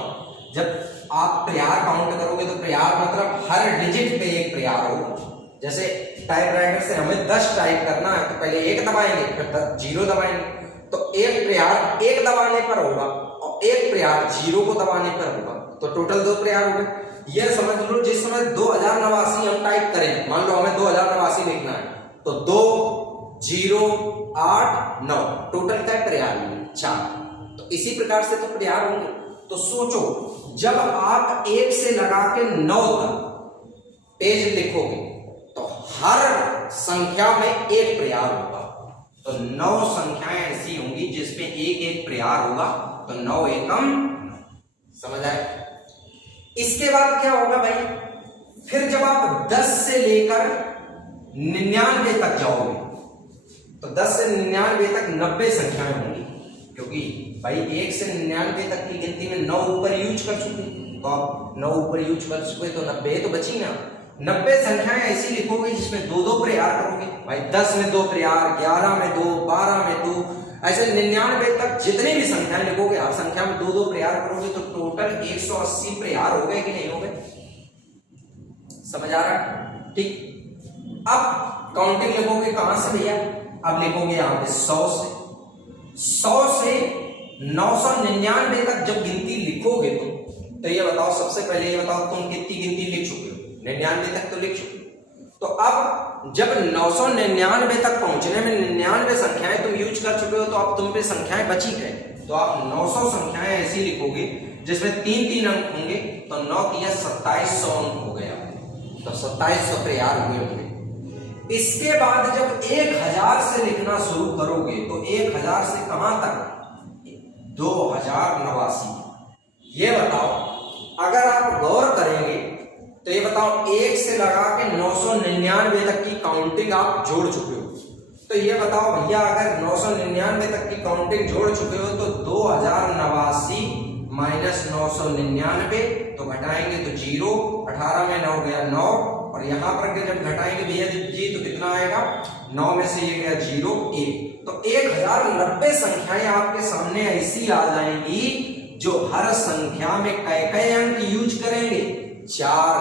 जब आप प्रहार काउंट करोगे तो प्रहार मतलब हर डिजिट पे एक प्रहार होगा। जैसे टाइपराइटर से हमें 10 टाइप करना है तो पहले 1 दबाएंगे, फिर 0 दबाएंगे, तो एक प्रहार 1 दबाने पर होगा और एक प्रहार 0 को दबाने पर होगा, तो टोटल 2 प्रहार हो गए। यह समझ लो जिस समय 2089 हम टाइप करें, मान लो हमें 2089 लिखना है तो 2 0 8 9 टोटल क्या प्रहार होंगे 4। तो इसी प्रकार से तो प्रहार होंगे। तो सोचो, जब आप 1 से लगा के 9 तक पेज लिखोगे तो हर संख्या में एक प्रहार होगा। तो 9 संख्याएं ऐसी होंगी जिसमें एक प्रहार होगा, तो 9 एकम, समझ आए। इसके बाद क्या होगा भाई, फिर जब आप 10 से लेकर 99 तक जाओगे तो 10 से 99 तक 90 संख्याएं होंगी, क्योंकि भाई 1 से 99 तक की गिनती में 9 ऊपर यूज कर चुके, तो आप 9 ऊपर यूज कर चुके तो 90 तो बची ना। 90 संख्याएं ऐसी लिखोगे जिसमें 2-2 प्रहार करोगे भाई, 10 में 2 प्रहार, 11 में 2, 12 में 2, ऐसे 99 तक जितनी भी संख्याएं लिखोगे हर संख्या में 2-2 प्रहार करोगे तो टोटल 180 प्रहार हो गए कि नहीं हो गए, समझ आ रहा है, ठीक। अब काउंटिंग लिखोगे कहां से भैया, अब लिखोगे यहां पे 100 से 999 तक जब गिनती लिखोगे तो ये बताओ, सबसे पहले ये बताओ तुम कितनी गिनती लिख चुके हो, 99 तक तो लिख चुके। तो अब जब 999 तक पहुंचने में 99 संख्याएं तुम यूज कर चुके हो, तो अब तुम पे संख्याएं बची गए। तो आप 900 संख्याएं ऐसी लिखोगे जिसमें 3-3 अंक होंगे, तो 9 तिया 2700 अंक हो गया, तो 2700 प्रयार हुए होंगे। इसके बाद जब 1000 से लिखना शुरू करोगे तो 1000 से कहां तक? 2089। ये बताओ, अगर आप गौर करेंगे तो ये बताओ 1 से लगा के 999 तक की काउंटिंग आप जोड़ चुके हो। तो ये बताओ भैया, अगर 999 तक की काउंटिंग जोड़ चुके हो तो 2089 माइनस 999, तो घटाएंगे तो 0, 18 में 9 गया 9, और यहां पर के जब घटाएंगे भैया जी तो कितना आएगा? 9 में से ये गया 0, 1। तो 1090 संख्याएं आपके सामने ऐसी आ जाएंगी जो हर संख्या में कै अंक यूज करेंगे? 4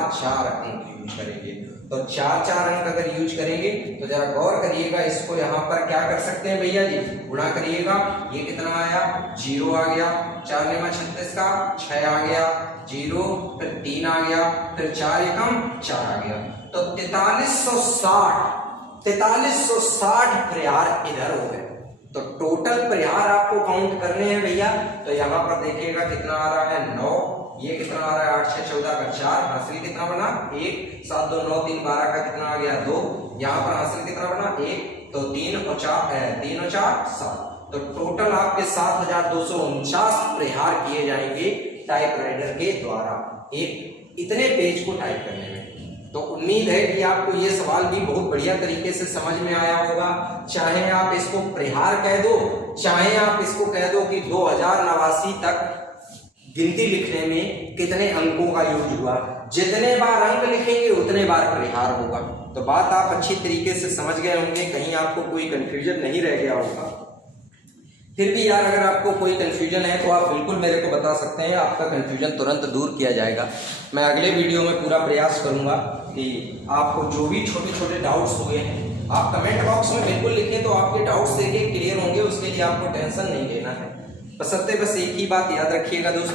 अंक यूज करेंगे। तो 4 अंक अगर यूज करेंगे तो जरा गौर करिएगा, इसको यहां पर क्या कर सकते हैं भैया जी? गुणा करिएगा। ये कितना आया? 0 आ गया, 4 ने 36 का 6 आ गया, 0, फिर 3 आ गया, फिर 4 एकम 4 आ गया, तो 4360 प्रयार इधर हो गए। तो टोटल प्रयार आपको काउंट करने हैं भैया। तो यहां पर देखिएगा कितना आ रहा है? 9, ये कितना आ रहा है? 8 6 14 का 4, हासिल कितना बना? 1, 7 2 9 3 12 का कितना आ गया? 2, यहाँ पर हासिल कितना बना? 1, तो 3 और 4 7, तो टोटल आपके 7249 प्रहार किए जाएंगे टाइपराइटर के द्वारा एक इतने पेज को टाइप करने में। तो उम्मीद है कि आपको ये सवाल भी बहुत बढ़िया तरीके से समझ में आया होगा। चाहे आप इसको प्रहार कह दो, चाहे आप इसको कह दो कि 2089 तक गिनती लिखने में कितने अंकों का यूज हुआ। जितने बार अंक लिखेंगे उतने बार प्रहार होगा। तो बात आप अच्छी तरीके से समझ गए होंगे, कहीं आपको कोई कंफ्यूजन नहीं रह गया होगा। फिर भी यार अगर आपको कोई कंफ्यूजन है तो आप बिल्कुल मेरे को बता सकते हैं, आपका कंफ्यूजन तुरंत दूर किया जाएगा। मैं अगले वीडियो में पूरा प्रयास करूंगा कि आपको जो भी छोटे छोटे डाउट्स हुए हैं आप कमेंट बॉक्स में बिल्कुल लिखें, तो आपके डाउट्स देखिए क्लियर होंगे। उसके लिए आपको टेंशन नहीं लेना है। बस एक ही बात याद रखिएगा दोस्त,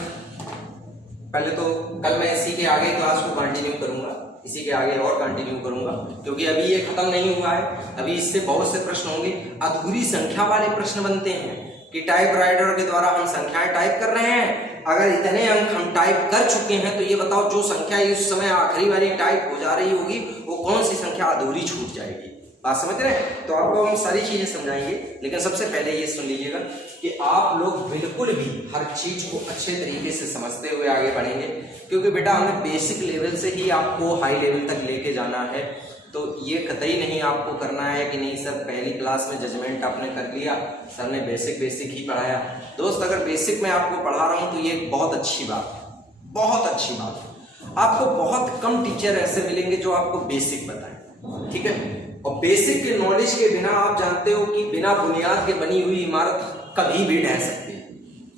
पहले तो कल मैं इसी के आगे क्लास को कंटिन्यू करूंगा, इसी के आगे और कंटिन्यू करूंगा, क्योंकि अभी ये खत्म नहीं हुआ है। अभी इससे बहुत से प्रश्न होंगे, अधूरी संख्या वाले प्रश्न बनते हैं कि टाइपराइटर के द्वारा हम संख्याएं टाइप कर रहे हैं, अगर इतने अंक हम टाइप कर चुके हैं तो ये बताओ जो संख्या इस समय आखिरी वाली टाइप हो जा रही होगी वो कौन सी संख्या अधूरी छूट जाएगी। बात समझ रहे हैं? तो आपको हम सारी चीजें समझाएंगे, लेकिन सबसे पहले ये सुन लीजिएगा कि आप लोग बिल्कुल भी हर चीज को अच्छे तरीके से समझते हुए आगे बढ़ेंगे, क्योंकि बेटा हमें बेसिक लेवल से ही आपको हाई लेवल तक लेके जाना है। तो ये कतई नहीं आपको करना है कि नहीं सर पहली क्लास में जजमेंट आपने कर लिया, सर ने बेसिक ही पढ़ाया। दोस्त अगर बेसिक में आपको पढ़ा रहा हूँ तो ये बहुत अच्छी बात। आपको बहुत कम टीचर ऐसे मिलेंगे जो आपको बेसिक बताएं, ठीक है। और बेसिक के नॉलेज के बिना आप जानते हो कि बिना बुनियाद के बनी हुई इमारत कभी भी ढह सकती है,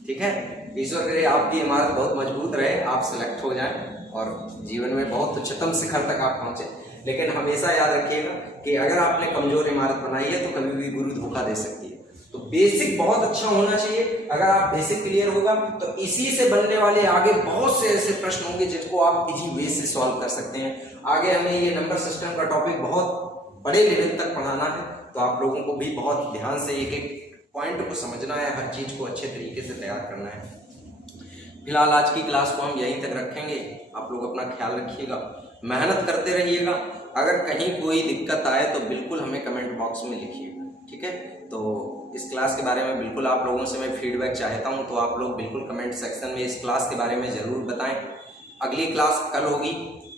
ठीक है। ईश्वर करे आपकी इमारत बहुत मजबूत रहे, आप सिलेक्ट हो जाएं और जीवन में बहुत उच्चतम शिखर तक आप पहुंचे। लेकिन हमेशा याद रखिएगा कि अगर आपने कमजोर इमारत बनाई है तो कभी भी गुरु धोखा दे सकती है। तो बेसिक बहुत अच्छा होना चाहिए। अगर आप बेसिक क्लियर होगा तो इसी से बनने वाले आगे बहुत से ऐसे प्रश्न होंगे जिनको आप इजी वे से सॉल्व कर सकते हैं। आगे हमें ये नंबर सिस्टम का टॉपिक बहुत बड़े लेवल तक पढ़ाना है, तो आप लोगों को भी बहुत ध्यान से एक एक पॉइंट को समझना है, हर चीज को अच्छे तरीके से तैयार करना है। फिलहाल आज की क्लास को हम यहीं तक रखेंगे। आप लोग अपना ख्याल रखिएगा, मेहनत करते रहिएगा। अगर कहीं कोई दिक्कत आए तो बिल्कुल हमें कमेंट बॉक्स में लिखिएगा, ठीक है। तो इस क्लास के बारे में बिल्कुल आप लोगों से मैं फीडबैक चाहता हूं, तो आप लोग बिल्कुल कमेंट सेक्शन में इस क्लास के बारे में जरूर बताएं। अगली क्लास कल होगी,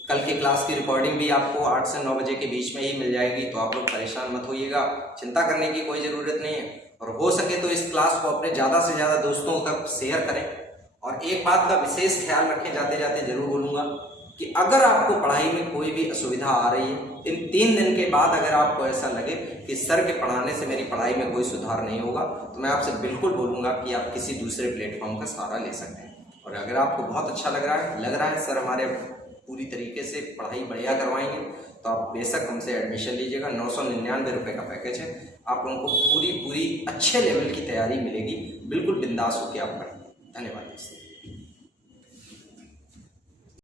कल की क्लास की रिकॉर्डिंग भी आपको 8 से 9 बजे के बीच में ही मिल जाएगी। तो आप लोग परेशान मत होइएगा, चिंता करने की कोई ज़रूरत नहीं है। और हो सके तो इस क्लास को अपने ज़्यादा से ज़्यादा दोस्तों तक शेयर करें। और एक बात का विशेष ख्याल रखें, जाते जाते जरूर बोलूँगा कि अगर आपको पढ़ाई में कोई भी असुविधा आ रही है, इन 3 दिन के बाद अगर आपको ऐसा लगे कि सर के पढ़ाने से मेरी पढ़ाई में कोई सुधार नहीं होगा, तो मैं आपसे बिल्कुल बोलूँगा कि आप किसी दूसरे प्लेटफॉर्म का सहारा ले सकते हैं। और अगर आपको बहुत अच्छा लग रहा है सर हमारे पूरी तरीके से पढ़ाई बढ़िया करवाएंगे, तो आप बेशक हमसे एडमिशन लीजिएगा। 999 रुपये का पैकेज है, आप लोगों को पूरी अच्छे लेवल की तैयारी मिलेगी। बिल्कुल बिंदास होकर आप पढ़ेंगे। धन्यवाद।